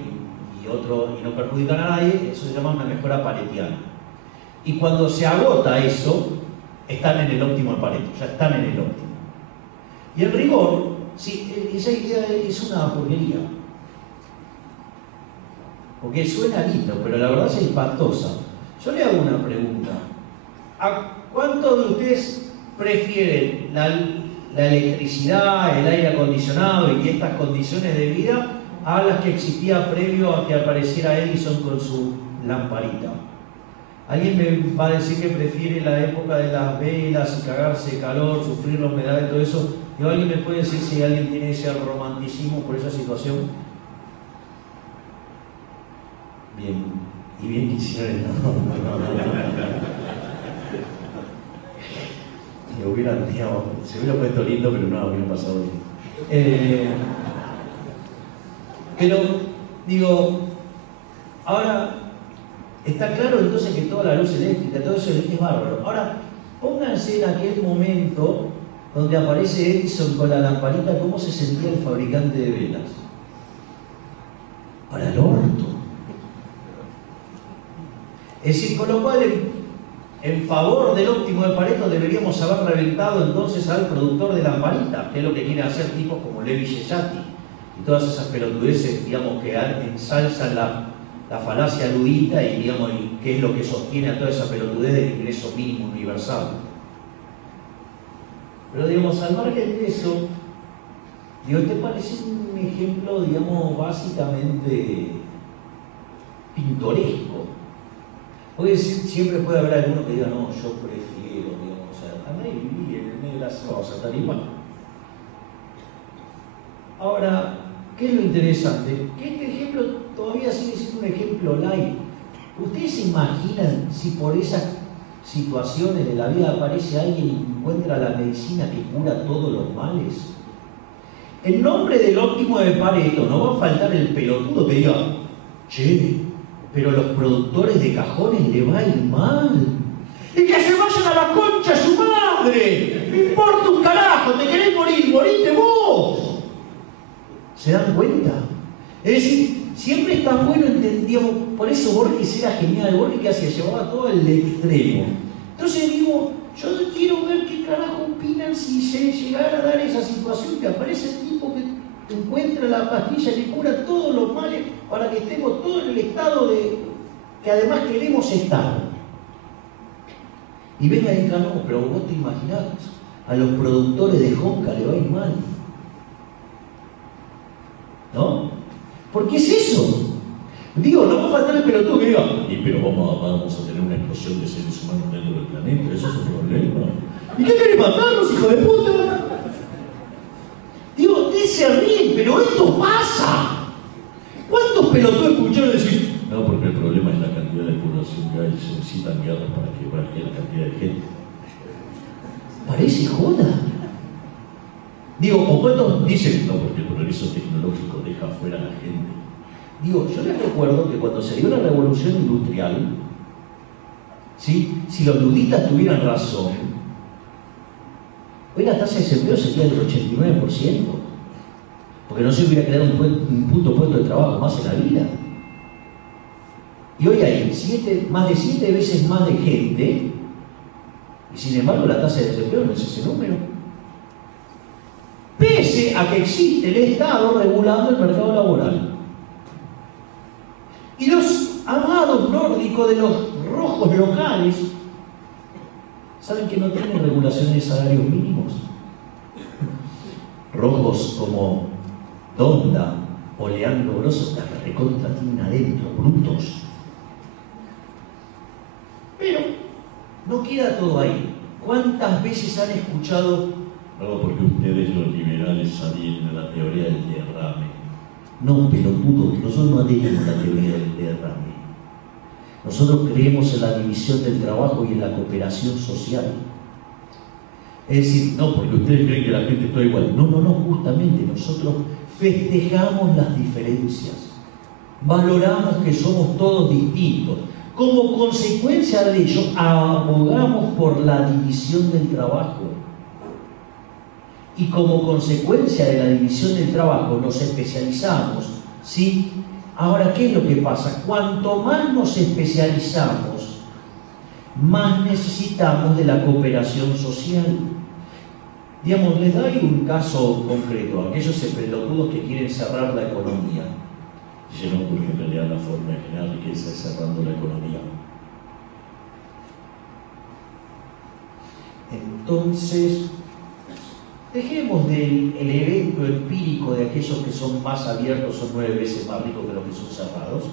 y no perjudican a nadie, eso se llama una mejora paretiana. Y cuando se agota eso, están en el óptimo de Pareto, ya están en el óptimo. Y en rigor, sí, esa idea es una porquería. Porque suena lindo, pero la verdad es espantosa. Yo le hago una pregunta. ¿A cuántos de ustedes prefieren la electricidad, el aire acondicionado y estas condiciones de vida a las que existía previo a que apareciera Edison con su lamparita? ¿Alguien me va a decir que prefiere la época de las velas y cagarse de calor, sufrir la humedad y todo eso? ¿Y alguien me puede decir si alguien tiene ese romanticismo por esa situación? Bien, y bien quisiera no. Se hubiera puesto lindo, pero no hubiera pasado bien. Pero, digo, ahora está claro entonces que toda la luz eléctrica, todo eso es bárbaro. Ahora, pónganse en aquel momento donde aparece Edison con la lamparita, ¿cómo se sentía el fabricante de velas? Para el orto. Es decir, con lo cual, en favor del óptimo de Pareto deberíamos haber reventado entonces al productor de lamparita, que es lo que quieren hacer tipos como Levi Yesati y todas esas pelotudeces, digamos, que ensalzan la falacia ludita y, digamos, qué es lo que sostiene a toda esa pelotudez del ingreso mínimo universal. Pero, digamos, al margen de eso, ¿te parece un ejemplo, digamos, básicamente pintoresco? Porque siempre puede haber alguno que diga, no, yo prefiero, digamos, andar y vivir en el medio de las cosas, tal y cual. Ahora, ¿qué es lo interesante? Que este ejemplo todavía sigue siendo un ejemplo light. ¿Ustedes se imaginan si por esas situaciones de la vida aparece alguien y encuentra la medicina que cura todos los males? En nombre del óptimo de Pareto no va a faltar el pelotudo que diga, che, pero a los productores de cajones le va a ir mal. ¡Y que se vayan a la concha su madre! ¡Me importa un carajo! ¿Te querés morir? ¡Morite vos! ¿Se dan cuenta? Es decir, siempre es tan bueno, digamos, por eso Borges era genial. Borges, que hacía, llevaba todo al extremo. Entonces digo, yo quiero ver qué carajo opinan si se llegara a dar esa situación que aparece el tipo que encuentra la pastilla que cura todos los males para que estemos todos en el estado de que además queremos estar. Y venga y diga, no, pero vos te imaginás, a los productores de Honka le va a ir mal. ¿No? ¿Por qué es eso? Digo, no va a faltar el pelotudo que diga, pero vamos a tener una explosión de seres humanos dentro del planeta, eso es un problema. ¿Y qué querés matarlos, hijo de puta? Digo, ustedes se ríen, pero esto pasa. ¿Cuántos pelotudos escucharon decir? No, porque el problema es la cantidad de población que hay, se necesitan guerras para que baje la cantidad de gente. Parece joda. Digo, ¿o cuántos dicen? No, porque el progreso tecnológico deja afuera a la gente. Digo, yo les recuerdo que cuando se dio la revolución industrial, ¿sí? Si los ludistas tuvieran razón, hoy la tasa de desempleo sería del 89%, porque no se hubiera creado un puto puesto de trabajo más en la vida. Y hoy hay más de 7 veces más de gente, y sin embargo la tasa de desempleo no es ese número. Pese a que existe el Estado regulando el mercado laboral. Y los amados nórdicos de los rojos locales, ¿saben que no tienen regulaciones de salarios mínimos? Rojos como Donda o Leandro Grosso, la recontra tienen adentro, brutos. Pero no queda todo ahí. ¿Cuántas veces han escuchado? No, porque ustedes los liberales adhieren a la teoría del derrame. No, pelotudos, nosotros no adherimos a la teoría del derrame. Nosotros creemos en la división del trabajo y en la cooperación social. Es decir, no, porque ustedes creen que la gente está igual. No, justamente nosotros festejamos las diferencias. Valoramos que somos todos distintos. Como consecuencia de ello, abogamos por la división del trabajo. Y como consecuencia de la división del trabajo nos especializamos, ¿sí? Ahora, ¿qué es lo que pasa? Cuanto más nos especializamos, más necesitamos de la cooperación social. Digamos, les doy un caso concreto a aquellos pelotudos que quieren cerrar la economía. Yo no, porque en realidad la forma general que es cerrando la economía. Entonces, dejemos del evento empírico de aquellos que son más abiertos, son 9 veces más ricos que los que son cerrados,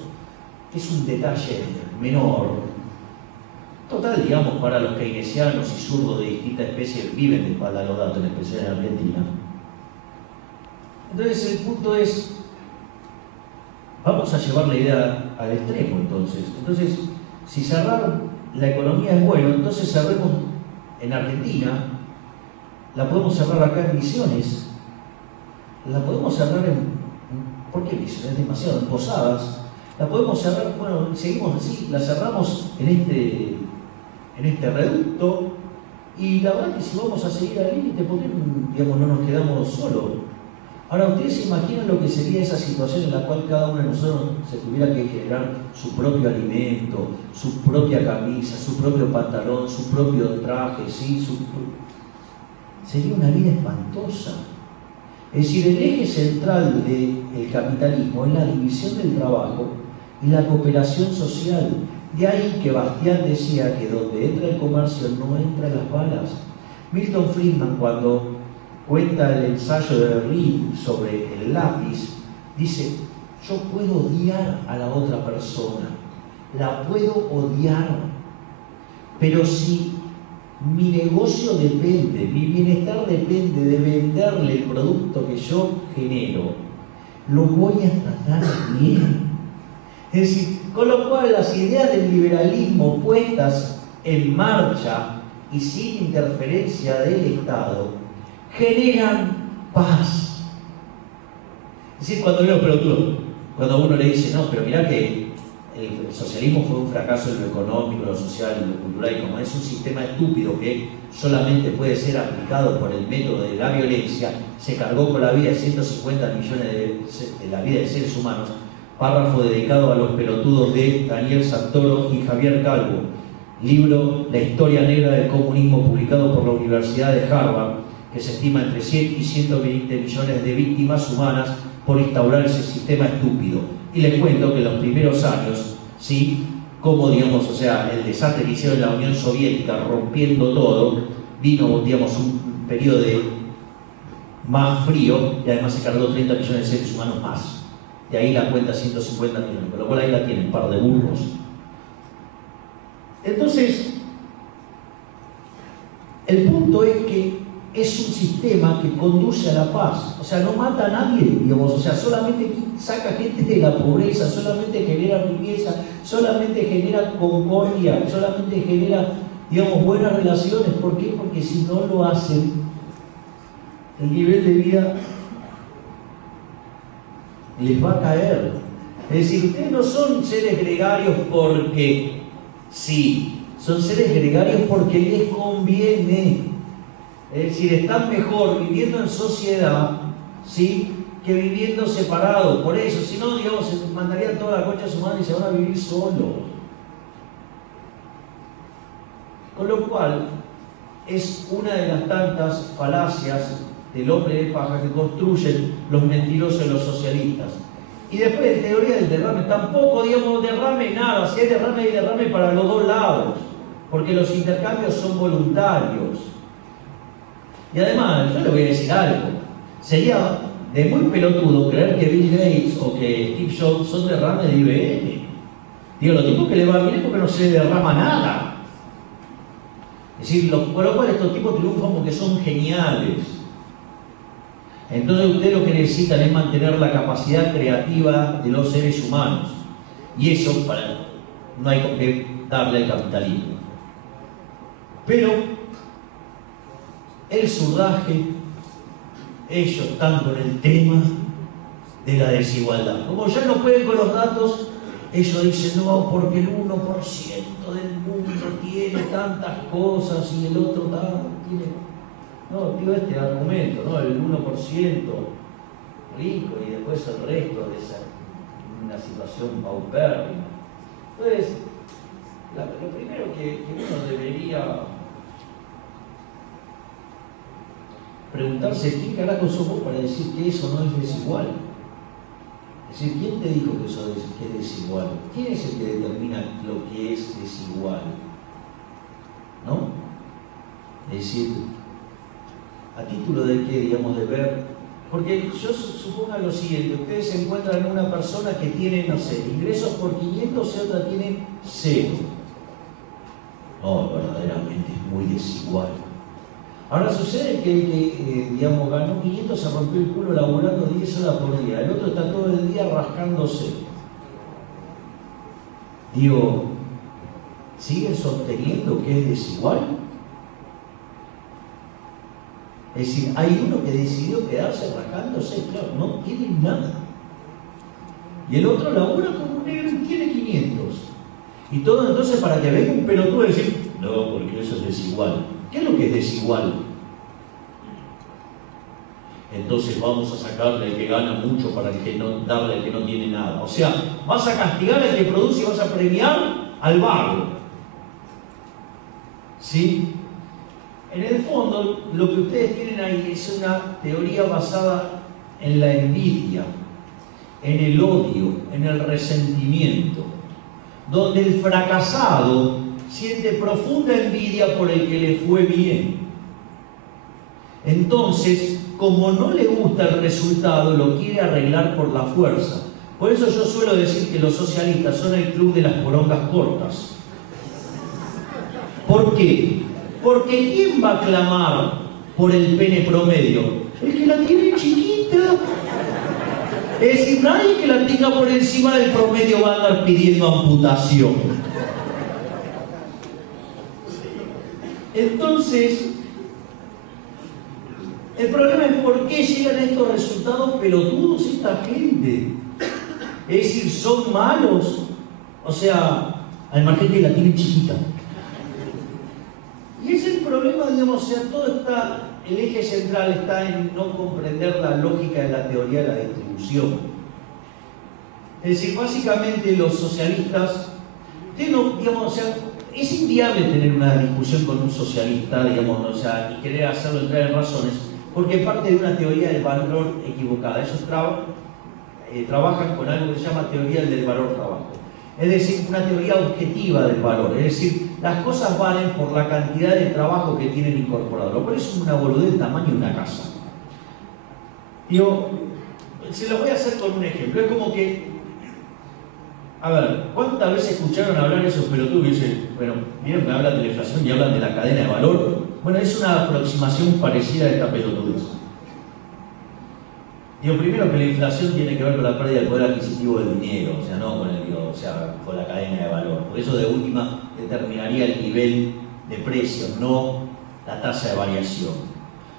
que es un detalle menor. Total, digamos, para los keynesianos y zurdos de distintas especies viven de espalda los datos, en especial en Argentina. Entonces, el punto es, vamos a llevar la idea al extremo, entonces. Entonces, si cerrar la economía es bueno, entonces cerremos en Argentina. La podemos cerrar acá en Misiones, la podemos cerrar ¿por qué Misiones? Es demasiado, en Posadas, la podemos cerrar, bueno, seguimos así, la cerramos en este reducto, y la verdad que si vamos a seguir al límite, ¿por qué, digamos, no nos quedamos solos? Ahora, ¿ustedes se imaginan lo que sería esa situación en la cual cada uno de nosotros se tuviera que generar su propio alimento, su propia camisa, su propio pantalón, su propio traje, ¿sí? Sería una vida espantosa. Es decir, el eje central del capitalismo es la división del trabajo y la cooperación social. De ahí que Bastián decía que donde entra el comercio no entran las balas. Milton Friedman, cuando cuenta el ensayo de Reed sobre el lápiz, dice, yo puedo odiar a la otra persona, la puedo odiar, pero si mi negocio depende, mi bienestar depende de venderle el producto que yo genero, lo voy a tratar bien. Es decir, con lo cual las ideas del liberalismo puestas en marcha y sin interferencia del Estado generan paz. Es decir, cuando uno le dice, no, pero mirá que el socialismo fue un fracaso en lo económico, lo social, en lo cultural, y como es un sistema estúpido que solamente puede ser aplicado por el método de la violencia, se cargó con la vida de 150 millones de la vida de seres humanos. Párrafo dedicado a los pelotudos de Daniel Santoro y Javier Calvo, libro La historia negra del comunismo, publicado por la Universidad de Harvard, que se estima entre 100 y 120 millones de víctimas humanas por instaurar ese sistema estúpido. Y les cuento que en los primeros años, ¿sí? Como, digamos, o sea, el desastre que hicieron en la Unión Soviética, rompiendo todo, vino, digamos, un periodo de más frío, y además se cargó 30 millones de seres humanos más. De ahí la cuenta 150 millones, con lo cual ahí la tienen, un par de burros. Entonces, el punto es que es un sistema que conduce a la paz, o sea, no mata a nadie, digamos, o sea, solamente saca gente de la pobreza, solamente genera riqueza, solamente genera concordia, solamente genera, digamos, buenas relaciones. ¿Por qué? Porque si no lo hacen, el nivel de vida les va a caer. Es decir, ustedes no son seres gregarios porque sí, Son seres gregarios porque les conviene. Es decir, están mejor viviendo en sociedad, ¿sí?, que viviendo separados. Por eso, si no, digamos, se mandarían toda la concha a su madre y se van a vivir solos. Con lo cual, es una de las tantas falacias del hombre de paja que construyen los mentirosos y los socialistas. Y después, de teoría del derrame, tampoco, digamos, derrame nada. Si hay derrame para los dos lados, porque los intercambios son voluntarios. Y además, yo le voy a decir algo, sería de muy pelotudo creer que Bill Gates o que Steve Jobs son derrames de IBM. Digo, los tipos que le va bien es porque no se derrama nada. Es decir, por lo cual estos tipos triunfan porque son geniales. Entonces ustedes lo que necesitan es mantener la capacidad creativa de los seres humanos. Y eso no hay que darle al capitalismo. Pero el surdaje, ellos están con el tema de la desigualdad. Como ya no pueden con los datos, ellos dicen, no, porque el 1% del mundo tiene tantas cosas y el otro tiene... No, digo este argumento, ¿no? El 1% rico y después el resto de una situación paupérrima. Entonces, lo primero que uno debería preguntarse, ¿quién carajo sos vos para decir que eso no es desigual? Es decir, ¿quién te dijo que eso es desigual? ¿Quién es el que determina lo que es desigual? ¿No? Es decir, a título de qué, digamos, de ver, porque yo supongo lo siguiente, ustedes se encuentran en una persona que tiene, no sé, ingresos por 500 y otra tiene 0. No, verdaderamente es muy desigual. Ahora sucede que digamos, ganó 500, se rompió el culo laburando 10 horas por día, el otro está todo el día rascándose. Digo, ¿siguen sosteniendo que es desigual? Es decir, hay uno que decidió quedarse rascándose, claro, no tiene nada. Y el otro labura como un negro y tiene 500. Y todo entonces para que venga un pelotudo y decir, no, porque eso es desigual. ¿Qué es lo que es desigual? Entonces vamos a sacarle al que gana mucho para el que no, darle al que no tiene nada. O sea, vas a castigar al que produce y vas a premiar al vago. ¿Sí? En el fondo, lo que ustedes tienen ahí es una teoría basada en la envidia, en el odio, en el resentimiento, donde el fracasado siente profunda envidia por el que le fue bien. Entonces, como no le gusta el resultado, lo quiere arreglar por la fuerza. Por eso yo suelo decir que los socialistas son el club de las porongas cortas. ¿Por qué? Porque ¿quién va a clamar por el pene promedio? El que la tiene chiquita. Es decir, nadie que la tenga por encima del promedio va a andar pidiendo amputación. Entonces, el problema es por qué llegan a estos resultados pelotudos esta gente. Es decir, son malos. O sea, además gente que la tiene chiquita. Y ese es el problema, digamos, o sea, todo está, el eje central está en no comprender la lógica de la teoría de la distribución. Es decir, básicamente los socialistas, digamos, o sea, es inviable tener una discusión con un socialista, digamos, o sea, y querer hacerlo entrar en razones, porque parte de una teoría del valor equivocada. Ellos trabajan con algo que se llama teoría del valor trabajo. Es decir, una teoría objetiva del valor. Es decir, las cosas valen por la cantidad de trabajo que tienen incorporado. Lo cual es una boludez del tamaño de una casa. Digo, se lo voy a hacer con un ejemplo. Es como que, a ver, ¿cuántas veces escucharon hablar esos pelotudos que dicen, bueno, vieron que hablan de la inflación y hablan de la cadena de valor? Bueno, es una aproximación parecida a esta pelotudez. Digo, primero que la inflación tiene que ver con la pérdida del poder adquisitivo del dinero, o sea, no con con la cadena de valor. Por eso de última determinaría el nivel de precios, no la tasa de variación.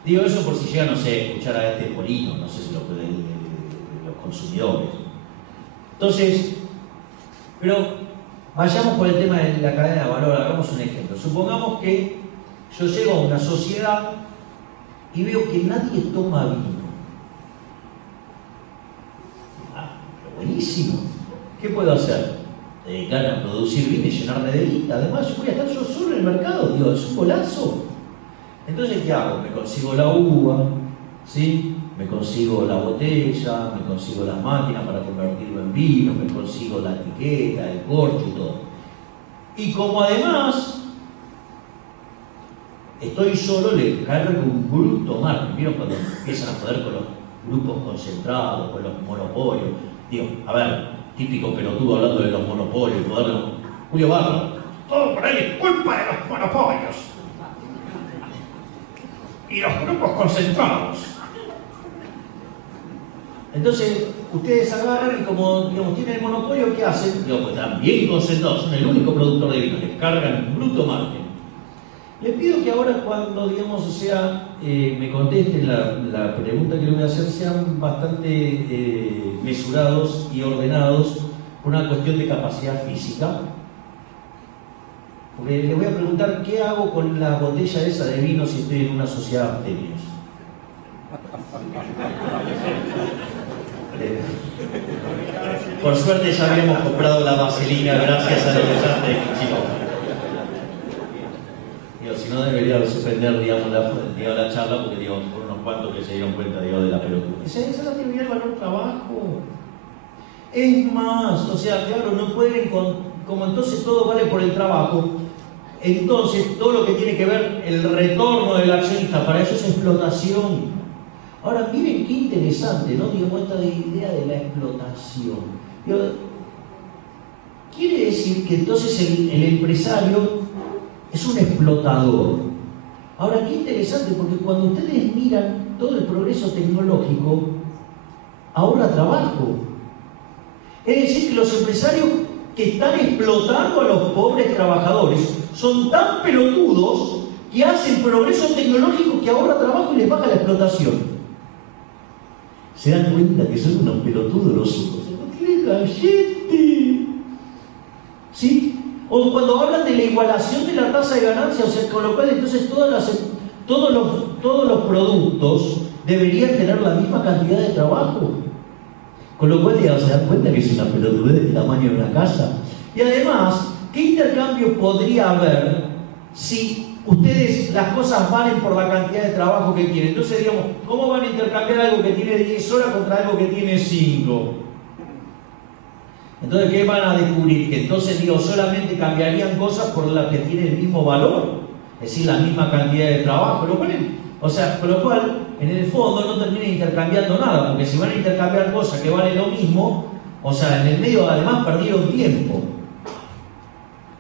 Digo eso por si llegan, no sé, a escuchar a este político, no sé si los consumidores. Entonces, pero Vayamos por el tema de la cadena de valor, hagamos un ejemplo. Supongamos que yo llego a una sociedad y veo que nadie toma vino. Ah, pero buenísimo. ¿Qué puedo hacer? Dedicarme a producir vino y llenarme de guita. Además, yo voy a estar yo solo en el mercado. Digo, es un golazo. Entonces, ¿qué hago? Me consigo la uva, ¿sí? Me consigo la botella, me consigo las máquinas para convertirlo en vino, me consigo la etiqueta, el corcho y todo. Y como además estoy solo, le cargo un bruto marketing. ¿Vieron cuando empiezan a joder con los grupos concentrados, con los monopolios? Digo, a ver, típico pelotudo hablando de los monopolios, Julio Barra, todo por ahí es culpa de los monopolios y los grupos concentrados. Entonces, ustedes agarran y como, digamos, tienen el monopolio, ¿qué hacen? Digo, pues están bien concentrados, son el único productor de vino, les cargan un bruto margen. Les pido que ahora cuando, digamos, o sea, me contesten la pregunta que les voy a hacer, sean bastante mesurados y ordenados por una cuestión de capacidad física. Porque les voy a preguntar, ¿qué hago con la botella esa de vino si estoy en una sociedad de abstemios? Por suerte ya habíamos comprado la vaselina gracias a los desastres de Chile. Digo, si no debería suspender, digamos, la charla porque, digo, por unos cuantos que se dieron cuenta, digo, de la pelotuda. Esa es la teoría del valor trabajo. Es más, o sea, claro, no pueden, como entonces todo vale por el trabajo, entonces todo lo que tiene que ver el retorno del accionista, para ellos es explotación. Ahora, miren qué interesante, ¿no? Digamos, esta idea de la explotación. Digo, quiere decir que entonces el empresario es un explotador. Ahora, qué interesante, porque cuando ustedes miran todo el progreso tecnológico, ahorra trabajo. Es decir, que los empresarios que están explotando a los pobres trabajadores son tan pelotudos que hacen progreso tecnológico que ahorra trabajo y les baja la explotación. Se dan cuenta que son unos pelotudos los otros. No tienen gallete. ¿Sí? O cuando hablan de la igualación de la tasa de ganancia, o sea, con lo cual entonces todos los productos deberían tener la misma cantidad de trabajo. Con lo cual, digamos, se dan cuenta que es una pelotudez del tamaño de una casa. Y además, ¿qué intercambio podría haber si ustedes las cosas valen por la cantidad de trabajo que tienen? Entonces, digamos, ¿cómo van a intercambiar algo que tiene 10 horas contra algo que tiene 5? Entonces, ¿qué van a descubrir? Que entonces, digo, solamente cambiarían cosas por las que tienen el mismo valor, es decir, la misma cantidad de trabajo. Con lo cual, en el fondo no terminan intercambiando nada, porque si van a intercambiar cosas que valen lo mismo, o sea, en el medio además perdieron tiempo.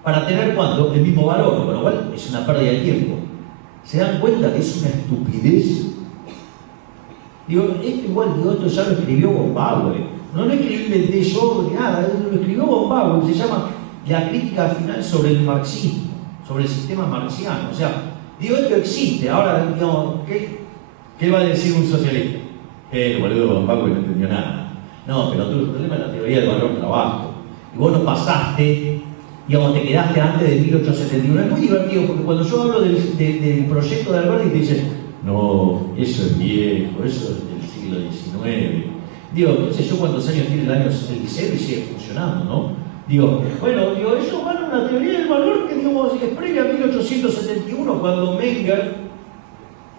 Para tener ¿cuánto? El mismo valor, con lo cual es una pérdida de tiempo. ¿Se dan cuenta que es una estupidez? Digo, esto ya lo escribió von Bauer. No lo inventé yo ni nada, lo escribió von Bauer, se llama La crítica final sobre el marxismo, sobre el sistema marxiano. O sea, digo, esto existe. Ahora, digamos, ¿qué va a decir un socialista? El boludo de von Bauer no entendió nada. No, pero el problema es la teoría del valor trabajo. Y vos no pasaste, digamos, te quedaste antes de 1871. Es muy divertido porque cuando yo hablo del proyecto de Alberti te dicen, no, eso es viejo, eso es del siglo XIX. Digo, no sé yo cuántos años tiene el liceo y sigue funcionando, ¿no? Digo, ellos van a una teoría del valor que, digamos, es previa a 1871, cuando Menger,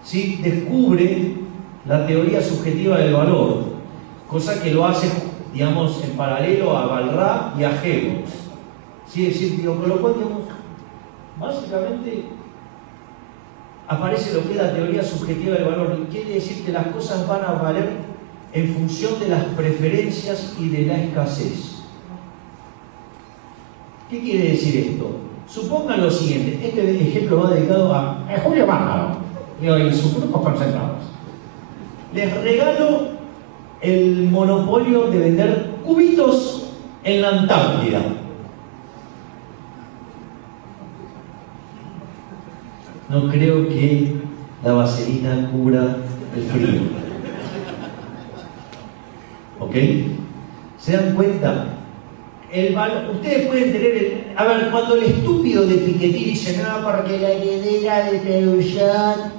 ¿sí?, descubre la teoría subjetiva del valor, cosa que lo hace, digamos, en paralelo a Walras y a Hegel. ¿Sí? Es decir, digo, con lo cual, digamos, básicamente aparece lo que es la teoría subjetiva del valor, y quiere decir que las cosas van a valer en función de las preferencias y de la escasez. ¿Qué quiere decir esto? Supongan lo siguiente, este ejemplo va dedicado a Julio Bárbaro y sus grupos concentrados. Les regalo el monopolio de vender cubitos en la Antártida. No creo que la vaselina cubra el frío. ¿Ok? ¿Se dan cuenta? el valor, ustedes pueden tener, a ver, cuando el estúpido de Piketty dice, no, porque la heredera de Peugeot,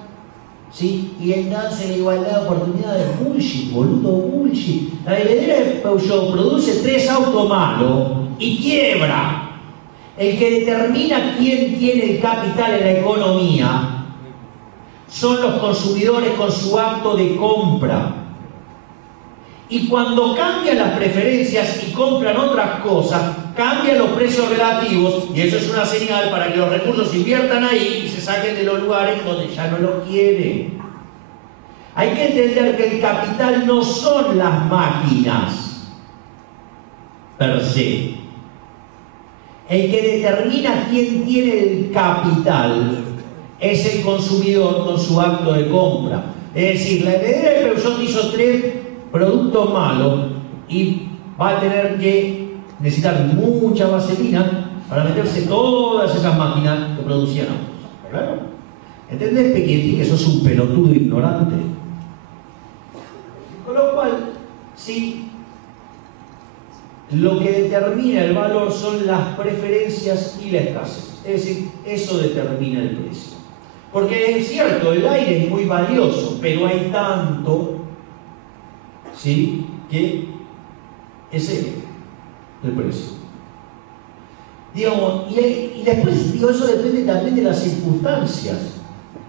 ¿sí? Y entonces la igualdad de oportunidades, bullshit, boludo, bullshit. La heredera de Peugeot produce 3 autos malos y quiebra. El que determina quién tiene el capital en la economía son los consumidores con su acto de compra. Y cuando cambian las preferencias y compran otras cosas, cambian los precios relativos, y eso es una señal para que los recursos se inviertan ahí y se saquen de los lugares donde ya no los quieren. Hay que entender que el capital no son las máquinas per se. El que determina quién tiene el capital es el consumidor con su acto de compra. Es decir, la heredera de Peugeot hizo 3 productos malos y va a tener que necesitar mucha vaselina para meterse todas esas máquinas que producían autos. ¿Claro? ¿Entendés, Piketty, que sos un pelotudo ignorante? Con lo cual, sí, lo que determina el valor son las preferencias y la escasez. Es decir, eso determina el precio. Porque es cierto, el aire es muy valioso, pero hay tanto, ¿sí?, que es el precio. Digamos, y después, digo, eso depende también de las circunstancias.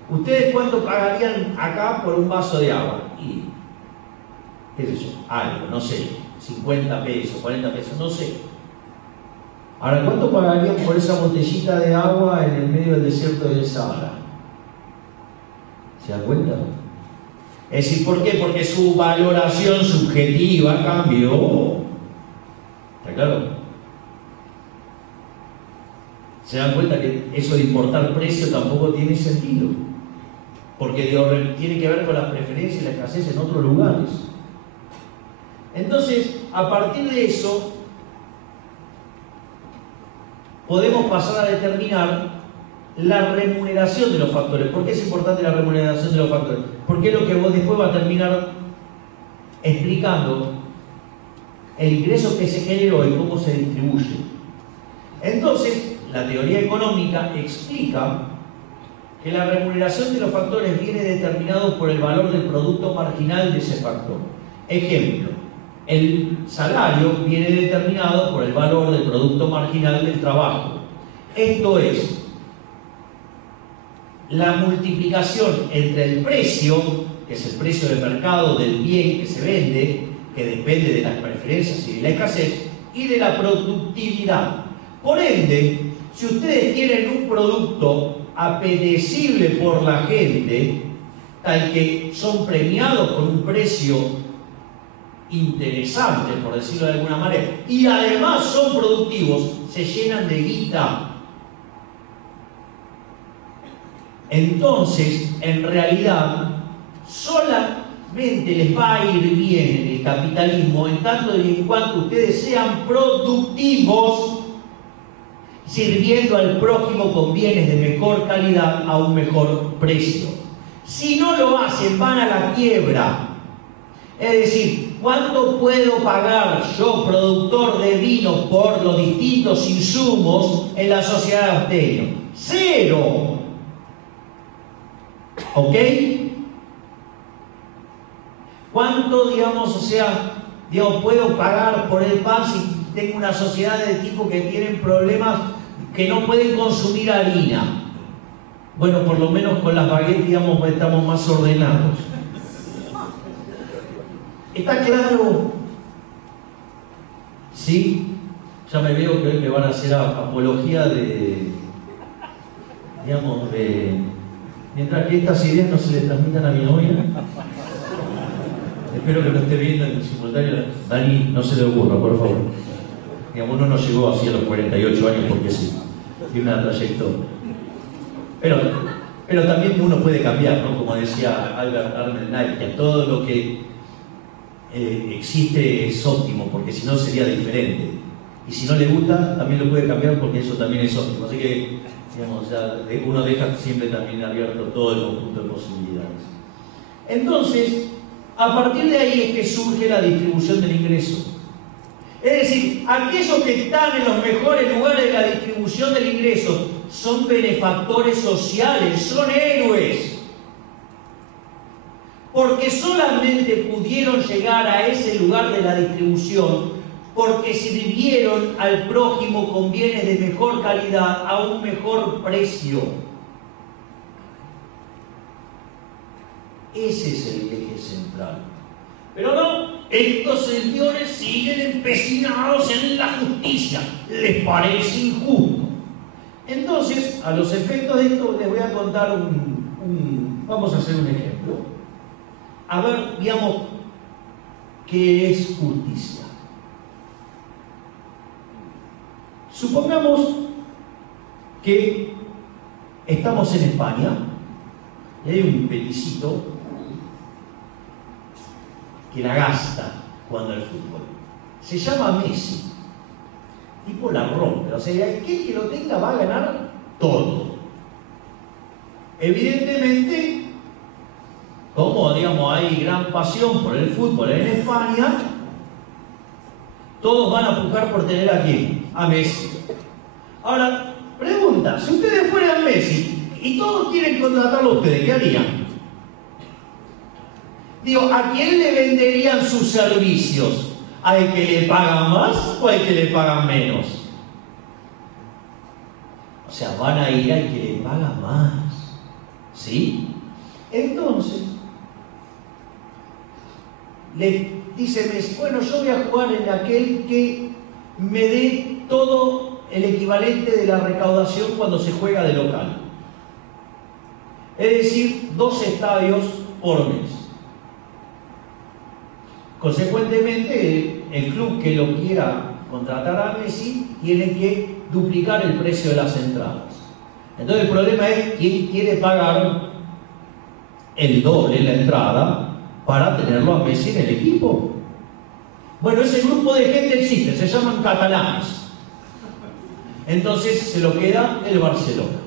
¿Ustedes cuánto pagarían acá por un vaso de agua? Y, qué sé yo, algo, no sé, 50 pesos, 40 pesos, no sé. Ahora, ¿cuánto pagarían por esa botellita de agua en el medio del desierto del Sahara? ¿Se dan cuenta? Es decir, ¿por qué? Porque su valoración subjetiva cambió. ¿Está claro? ¿Se dan cuenta que eso de importar precio tampoco tiene sentido? Porque tiene que ver con las preferencias y la escasez en otros lugares. Entonces, a partir de eso, podemos pasar a determinar la remuneración de los factores. ¿Por qué es importante la remuneración de los factores? Porque es lo que vos después va a terminar explicando el ingreso que se generó y cómo se distribuye. Entonces, la teoría económica explica que la remuneración de los factores viene determinado por el valor del producto marginal de ese factor. Ejemplo, el salario viene determinado por el valor del producto marginal del trabajo. Esto es la multiplicación entre el precio, que es el precio de mercado del bien que se vende, que depende de las preferencias y de la escasez, y de la productividad. Por ende, si ustedes tienen un producto apetecible por la gente, tal que son premiados con un precio interesante, por decirlo de alguna manera, y además son productivos, se llenan de guita. Entonces, en realidad, solamente les va a ir bien en el capitalismo en tanto y en cuanto ustedes sean productivos, sirviendo al prójimo con bienes de mejor calidad a un mejor precio. Si no lo hacen, van a la quiebra. Es decir, ¿cuánto puedo pagar yo, productor de vino, por los distintos insumos en la sociedad de abstenio? ¡Cero! ¿Ok? ¿Cuánto, puedo pagar por el pan si tengo una sociedad de tipo que tienen problemas que no pueden consumir harina? Bueno, por lo menos con las baguettes, estamos más ordenados. ¿Está claro? ¿Sí? Ya me veo que hoy me van a hacer apología mientras que estas ideas no se le transmitan a mi novia. Espero que lo esté viendo en simultáneo. Dani, no se le ocurra, por favor. Uno no llegó así a los 48 años porque sí, tiene una trayectoria. Pero también uno puede cambiar, ¿no? Como decía Albert Einstein, que todo lo que existe es óptimo, porque si no sería diferente. Y si no le gusta, también lo puede cambiar porque eso también es óptimo. Así que, uno deja siempre también abierto todo el conjunto de posibilidades. Entonces, a partir de ahí es que surge la distribución del ingreso. Es decir, aquellos que están en los mejores lugares de la distribución del ingreso son benefactores sociales, son héroes. Porque solamente pudieron llegar a ese lugar de la distribución porque sirvieron al prójimo con bienes de mejor calidad a un mejor precio. Ese es el eje central. Pero no, estos señores siguen empecinados en la justicia. Les parece injusto. Entonces, a los efectos de esto, les voy a contar vamos a hacer un ejemplo. A ver, digamos, ¿qué es justicia? Supongamos que estamos en España y hay un pelicito que la gasta jugando al fútbol. Se llama Messi. Tipo la rompe. O sea, aquel que lo tenga va a ganar todo. Evidentemente, como digamos hay gran pasión por el fútbol en España, todos van a pujar por tener a quién, a Messi. Ahora, pregunta, si ustedes fueran Messi y todos quieren contratarlo a ustedes, ¿qué harían? Digo, ¿a quién le venderían sus servicios? ¿Al que le pagan más o al que le pagan menos? O sea, van a ir al que le paga más. ¿Sí? Entonces, le dice Messi, bueno, yo voy a jugar en aquel que me dé todo el equivalente de la recaudación cuando se juega de local. Es decir, 2 estadios por mes. Consecuentemente, el club que lo quiera contratar a Messi tiene que duplicar el precio de las entradas. Entonces el problema es quién quiere pagar el doble la entrada para tenerlo a Messi en el equipo. Bueno, ese grupo de gente existe, se llaman catalanes. Entonces se lo queda el Barcelona.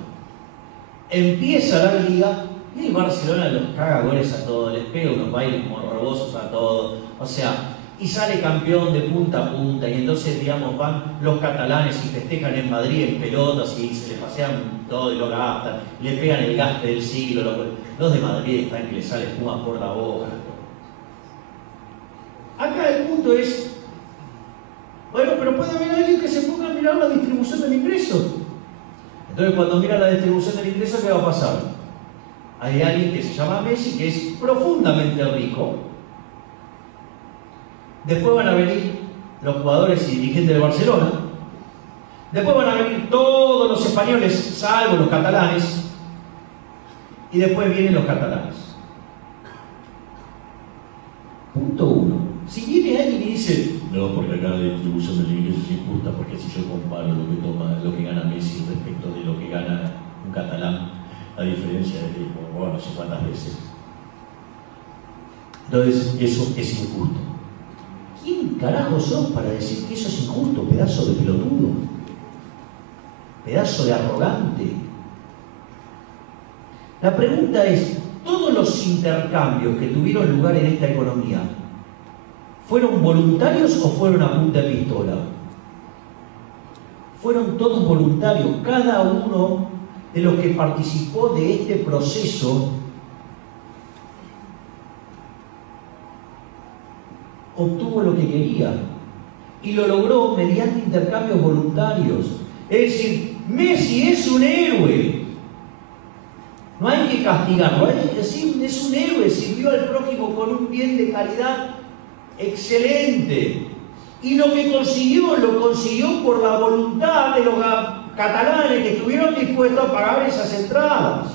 Empieza la liga y el Barcelona los caga goles a todos, les pega unos bailes morbosos a todos, o sea, y sale campeón de punta a punta, y entonces, digamos, van los catalanes y festejan en Madrid en pelotas y se les pasean todo y lo gastan, le pegan el gaste del siglo, los de Madrid están que les sale espuma por la boca. Acá el punto es, bueno, pero puede haber alguien que se ponga a mirar la distribución del ingreso. Entonces, cuando mira la distribución del ingreso, ¿qué va a pasar? Hay alguien que se llama Messi, que es profundamente rico. Después van a venir los jugadores y dirigentes de Barcelona. Después van a venir todos los españoles, salvo los catalanes. Y después vienen los catalanes. Punto 1. Si viene alguien y dice, no, porque acá la distribución del ingreso es injusta, porque si yo comparo lo que gana Messi respecto de lo que gana un catalán, la diferencia es de, bueno, no sé cuántas veces. Entonces, eso es injusto. ¿Quién carajo son para decir que eso es injusto? Pedazo de pelotudo. Pedazo de arrogante. La pregunta es, ¿todos los intercambios que tuvieron lugar en esta economía fueron voluntarios o fueron a punta de pistola? Fueron todos voluntarios. Cada uno de los que participó de este proceso obtuvo lo que quería y lo logró mediante intercambios voluntarios. Es decir, Messi es un héroe, no hay que castigarlo, es un héroe, sirvió al prójimo con un bien de calidad excelente, y lo que consiguió, lo consiguió por la voluntad de los catalanes que estuvieron dispuestos a pagar esas entradas.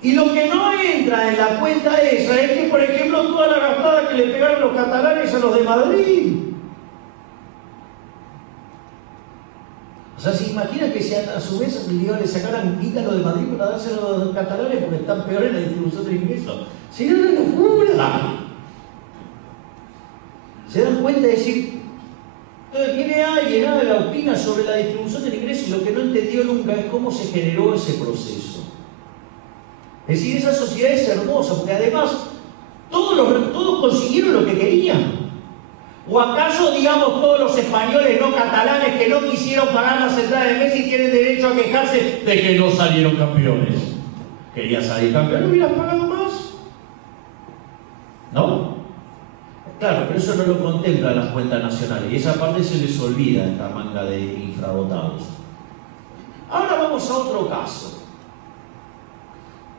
Y lo que no entra en la cuenta esa es que, por ejemplo, toda la gastada que le pegaron los catalanes a los de Madrid. O sea, ¿se imagina que si a su vez le sacaran guita a los de Madrid para dárselo a los catalanes porque están peores en la distribución del ingreso? Sería una locura. ¿Se dan cuenta de decir? Entonces viene alguien, opina sobre la distribución del ingreso y lo que no entendió nunca es cómo se generó ese proceso. Es decir, esa sociedad es hermosa, porque además todos consiguieron lo que querían. ¿O acaso, digamos, todos los españoles no catalanes que no quisieron pagar las entradas de Messi tienen derecho a quejarse de que no salieron campeones? ¿Querías salir campeón? ¿No hubieras pagado más? ¿No? Claro, pero eso no lo contemplan las cuentas nacionales y esa parte se les olvida a esta manga de infradotados. Ahora vamos a otro caso.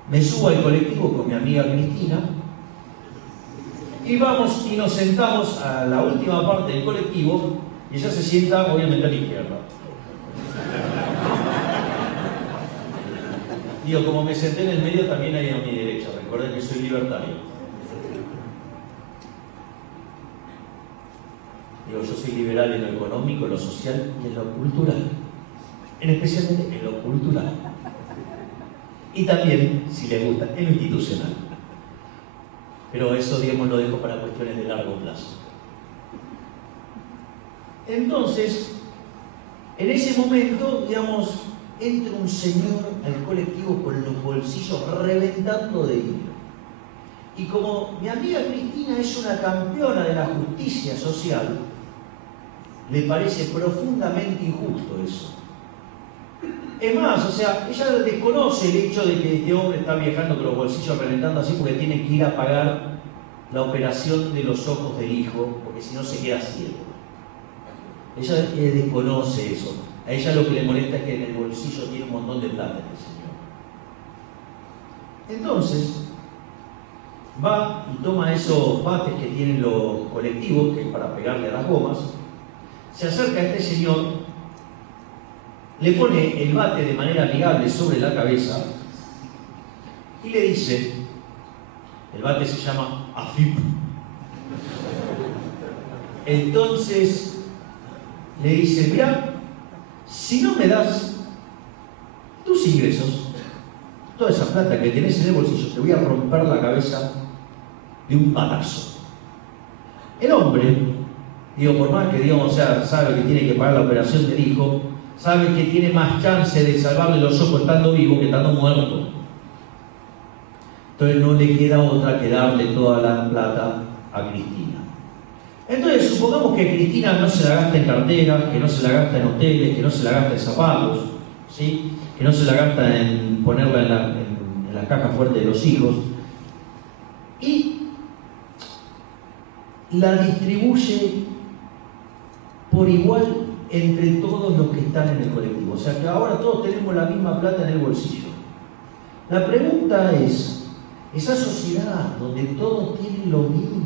Me subo al colectivo con mi amiga Cristina y vamos y nos sentamos a la última parte del colectivo y ella se sienta obviamente a la izquierda. Digo, como me senté en el medio también hay a mi derecha, recuerden que soy libertario. Digo, yo soy liberal en lo económico, en lo social y en lo cultural. Especialmente en lo cultural. Y también, si les gusta, en lo institucional. Pero eso, digamos, lo dejo para cuestiones de largo plazo. Entonces, en ese momento, digamos, entra un señor al colectivo con los bolsillos reventando de dinero. Y como mi amiga Cristina es una campeona de la justicia social, le parece profundamente injusto eso. Es más, o sea, ella desconoce el hecho de que este hombre está viajando con los bolsillos reventando así porque tiene que ir a pagar la operación de los ojos del hijo, porque si no se queda ciego. Ella desconoce eso. A ella lo que le molesta es que en el bolsillo tiene un montón de plata el señor. Entonces, va y toma esos bates que tienen los colectivos, que es para pegarle a las gomas, se acerca a este señor, le pone el bate de manera amigable sobre la cabeza y le dice, el bate se llama AFIP. Entonces le dice, mira, si no me das tus ingresos, toda esa plata que tenés en el bolsillo, te voy a romper la cabeza de un patazo. El hombre, digo, por más que digamos, o sea, sabe que tiene que pagar la operación del hijo, sabe que tiene más chance de salvarle los ojos estando vivo que estando muerto. Entonces no le queda otra que darle toda la plata a Cristina. Entonces supongamos que Cristina no se la gasta en carteras, que no se la gasta en hoteles, que no se la gasta en zapatos, ¿sí? Que no se la gasta en ponerla en la caja fuerte de los hijos, y la distribuye por igual entre todos los que están en el colectivo. O sea que ahora todos tenemos la misma plata en el bolsillo. La pregunta es, esa sociedad donde todos tienen lo mismo,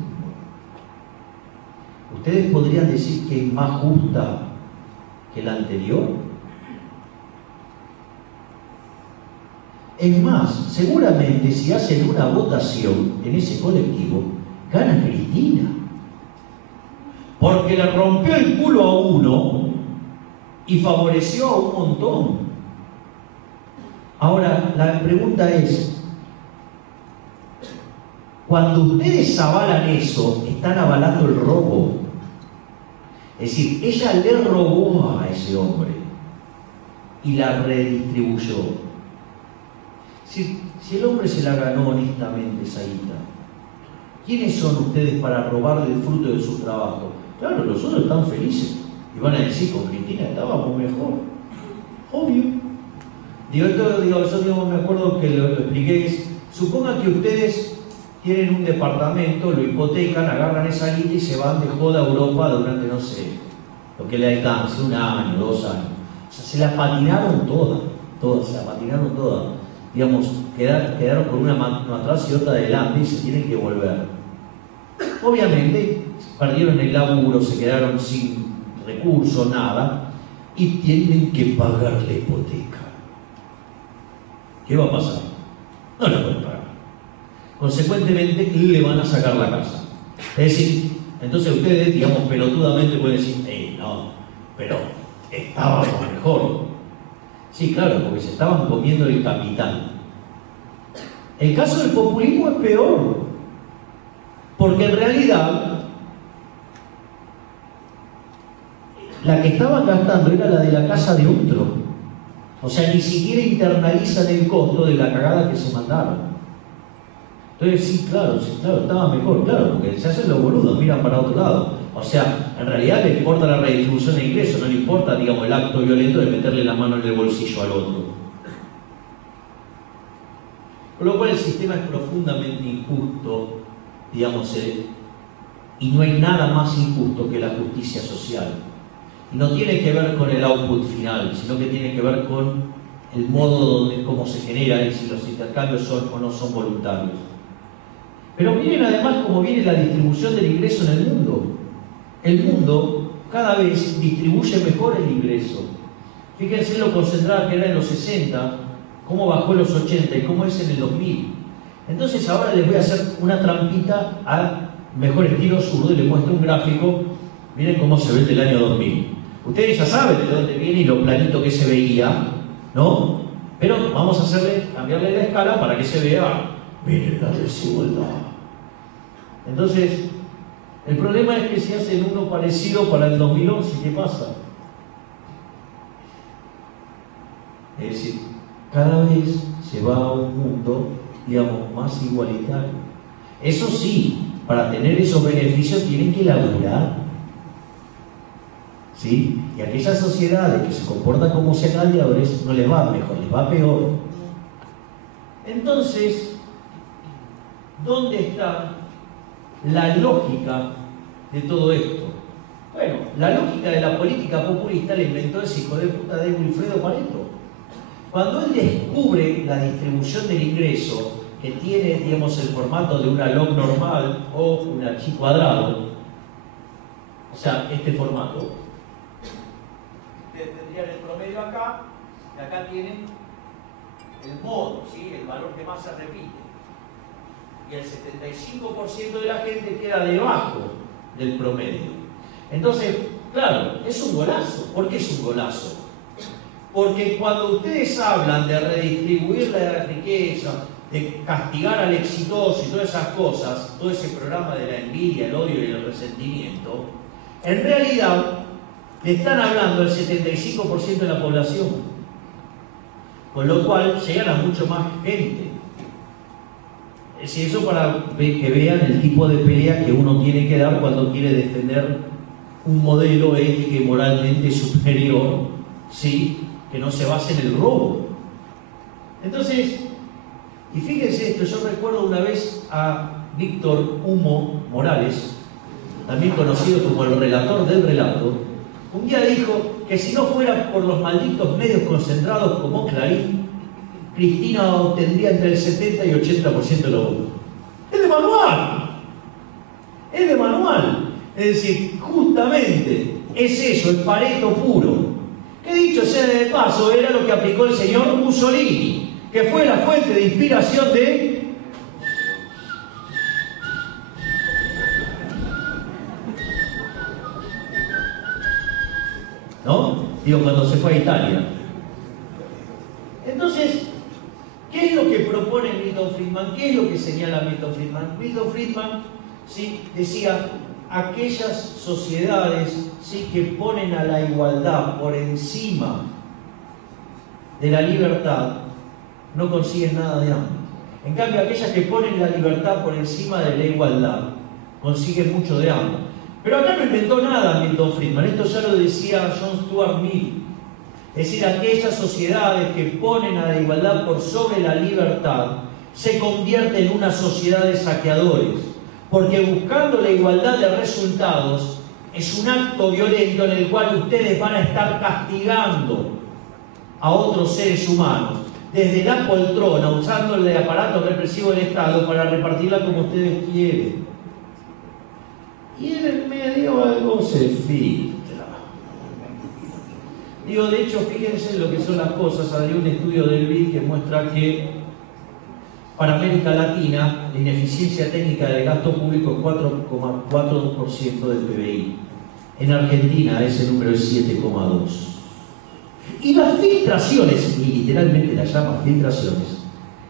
¿ustedes podrían decir que es más justa que la anterior? Es más, seguramente si hacen una votación en ese colectivo, gana Cristina. Porque le rompió el culo a uno y favoreció a un montón. Ahora, la pregunta es, cuando ustedes avalan eso, están avalando el robo. Es decir, ella le robó a ese hombre y la redistribuyó. Si el hombre se la ganó honestamente esa guita, ¿quiénes son ustedes para robarle el fruto de su trabajo? Claro, los otros están felices y van a decir, con Cristina estábamos mejor. Obvio. Yo me acuerdo que lo expliqué, es, supongan que ustedes tienen un departamento, lo hipotecan, agarran esa guita y se van de joda a Europa durante, no sé, lo que le alcance, 1 año, 2 años. O sea, se la patinaron todas, se la patinaron todas. Digamos, quedaron con una mano atrás y otra adelante y se tienen que volver. Obviamente, perdieron el laburo, se quedaron sin recursos, nada, y tienen que pagar la hipoteca. ¿Qué va a pasar? No la pueden pagar. Consecuentemente, le van a sacar la casa. Es decir, entonces ustedes, digamos, pelotudamente pueden decir, no, pero estábamos mejor. Sí, claro, porque se estaban comiendo el capital. El caso del populismo es peor, porque en realidad la que estaban gastando era la de la casa de otro. O sea, ni siquiera internalizan el costo de la cagada que se mandaron. Entonces, sí, claro, estaba mejor, claro, porque se hacen los boludos, miran para otro lado. O sea, en realidad le importa la redistribución de ingresos, no le importa, digamos, el acto violento de meterle la mano en el bolsillo al otro. Con lo cual el sistema es profundamente injusto, digamos, y no hay nada más injusto que la justicia social. Y no tiene que ver con el output final, sino que tiene que ver con el modo de cómo se genera y si los intercambios son o no son voluntarios. Pero miren además cómo viene la distribución del ingreso en el mundo. El mundo cada vez distribuye mejor el ingreso. Fíjense lo concentrada que era en los 60, cómo bajó en los 80 y cómo es en el 2000. Entonces ahora les voy a hacer una trampita al mejor estilo zurdo y les muestro un gráfico. Miren cómo se ve el del año 2000. Ustedes ya saben de dónde viene y lo planito que se veía, ¿no? Pero vamos a cambiarle la escala para que se vea, miren la desigualdad. Entonces, el problema es que si hacen uno parecido para el 2011, ¿qué pasa? Es decir, cada vez se va a un mundo, digamos, más igualitario. Eso sí, para tener esos beneficios tienen que laburar. ¿Sí? Y aquellas sociedades que se comportan como gladiadores no les va mejor, les va peor. Entonces, ¿dónde está la lógica de todo esto? Bueno, la lógica de la política populista la inventó ese hijo de puta de Wilfredo Pareto. Cuando él descubre la distribución del ingreso, que tiene, digamos, el formato de una log normal o una chi cuadrado, o sea, este formato, tendrían el promedio acá, y acá tienen el modo, ¿sí? El valor que más se repite. Y el 75% de la gente queda debajo del promedio. Entonces, claro, es un golazo. ¿Por qué es un golazo? Porque cuando ustedes hablan de redistribuir la riqueza, de castigar al exitoso y todas esas cosas, todo ese programa de la envidia, el odio y el resentimiento, en realidad le están hablando al 75% de la población, con lo cual llegan a mucho más gente. Es decir, eso para que vean el tipo de pelea que uno tiene que dar cuando quiere defender un modelo ético y moralmente superior, ¿sí? Que no se base en el robo. Entonces, y fíjense esto, yo recuerdo una vez a Víctor Humo Morales, también conocido como el relator del relato. Un día dijo que si no fuera por los malditos medios concentrados como Clarín, Cristina obtendría entre el 70 y 80% de los votos. Es de manual. Es de manual. Es decir, justamente es eso, el Pareto puro. Que dicho sea de paso, era lo que aplicó el señor Mussolini, que fue la fuente de inspiración de... ¿No? Digo, cuando se fue a Italia. Entonces, ¿qué es lo que propone Milton Friedman? ¿Qué es lo que señala Milton Friedman? Milton Friedman, ¿sí?, decía, aquellas sociedades, ¿sí?, que ponen a la igualdad por encima de la libertad, no consiguen nada de hambre. En cambio, aquellas que ponen la libertad por encima de la igualdad, consiguen mucho de hambre. Pero acá no inventó nada Milton Friedman, esto ya lo decía John Stuart Mill. Es decir, aquellas sociedades que ponen a la igualdad por sobre la libertad se convierten en una sociedad de saqueadores, porque buscando la igualdad de resultados es un acto violento en el cual ustedes van a estar castigando a otros seres humanos desde la poltrona, usando el aparato represivo del Estado para repartirla como ustedes quieren. Y en el medio algo se filtra. Digo, de hecho, fíjense lo que son las cosas. Salió un estudio del BID que muestra que para América Latina la ineficiencia técnica del gasto público es 4,4% del PBI. En Argentina ese número es 7,2%. Y las filtraciones, y literalmente las llama filtraciones,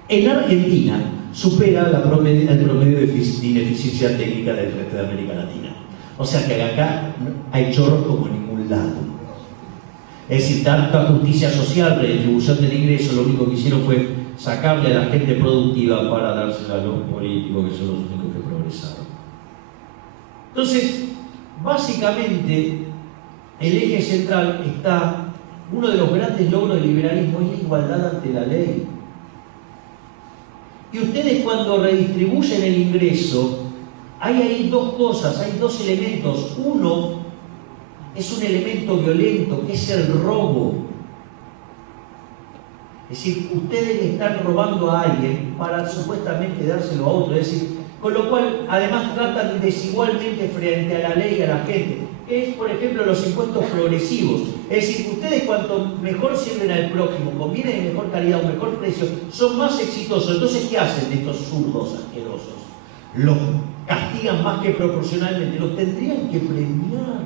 en Argentina supera el promedio de ineficiencia técnica del resto de América Latina. O sea que acá hay chorros como en ningún lado. Es decir, tanta justicia social, redistribución del ingreso, lo único que hicieron fue sacarle a la gente productiva para dársela a los políticos, que son los únicos que progresaron. Entonces, básicamente el eje central está, uno de los grandes logros del liberalismo es la igualdad ante la ley. Y ustedes cuando redistribuyen el ingreso, hay ahí dos cosas, hay dos elementos. Uno es un elemento violento, que es el robo. Es decir, ustedes le están robando a alguien para supuestamente dárselo a otro. Es decir, con lo cual además tratan desigualmente frente a la ley y a la gente. Es, por ejemplo, los impuestos progresivos. Es decir, ustedes cuanto mejor sirven al prójimo, convienen de mejor calidad o mejor precio, son más exitosos. Entonces, ¿qué hacen estos zurdos asquerosos? Los castigan más que proporcionalmente, los tendrían que premiar.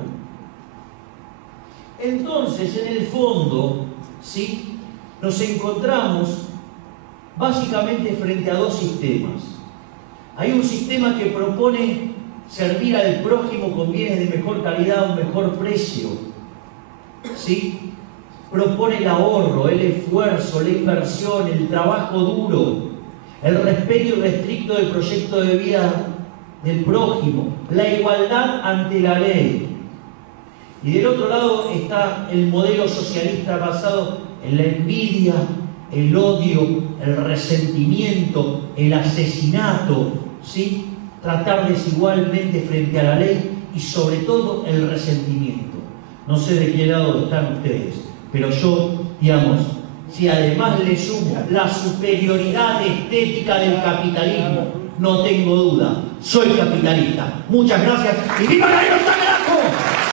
Entonces, en el fondo, ¿sí?, nos encontramos básicamente frente a dos sistemas. Hay un sistema que propone servir al prójimo con bienes de mejor calidad a un mejor precio, ¿sí? Propone el ahorro, el esfuerzo, la inversión, el trabajo duro, el respeto irrestricto del proyecto de vida del prójimo, la igualdad ante la ley. Y del otro lado está el modelo socialista basado en la envidia, el odio, el resentimiento, el asesinato, ¿sí? Tratar desigualmente frente a la ley y sobre todo el resentimiento. No sé de qué lado están ustedes, pero yo, digamos, si además le sumo la superioridad estética del capitalismo, no tengo duda, soy capitalista. Muchas gracias y ¡viva la libertad!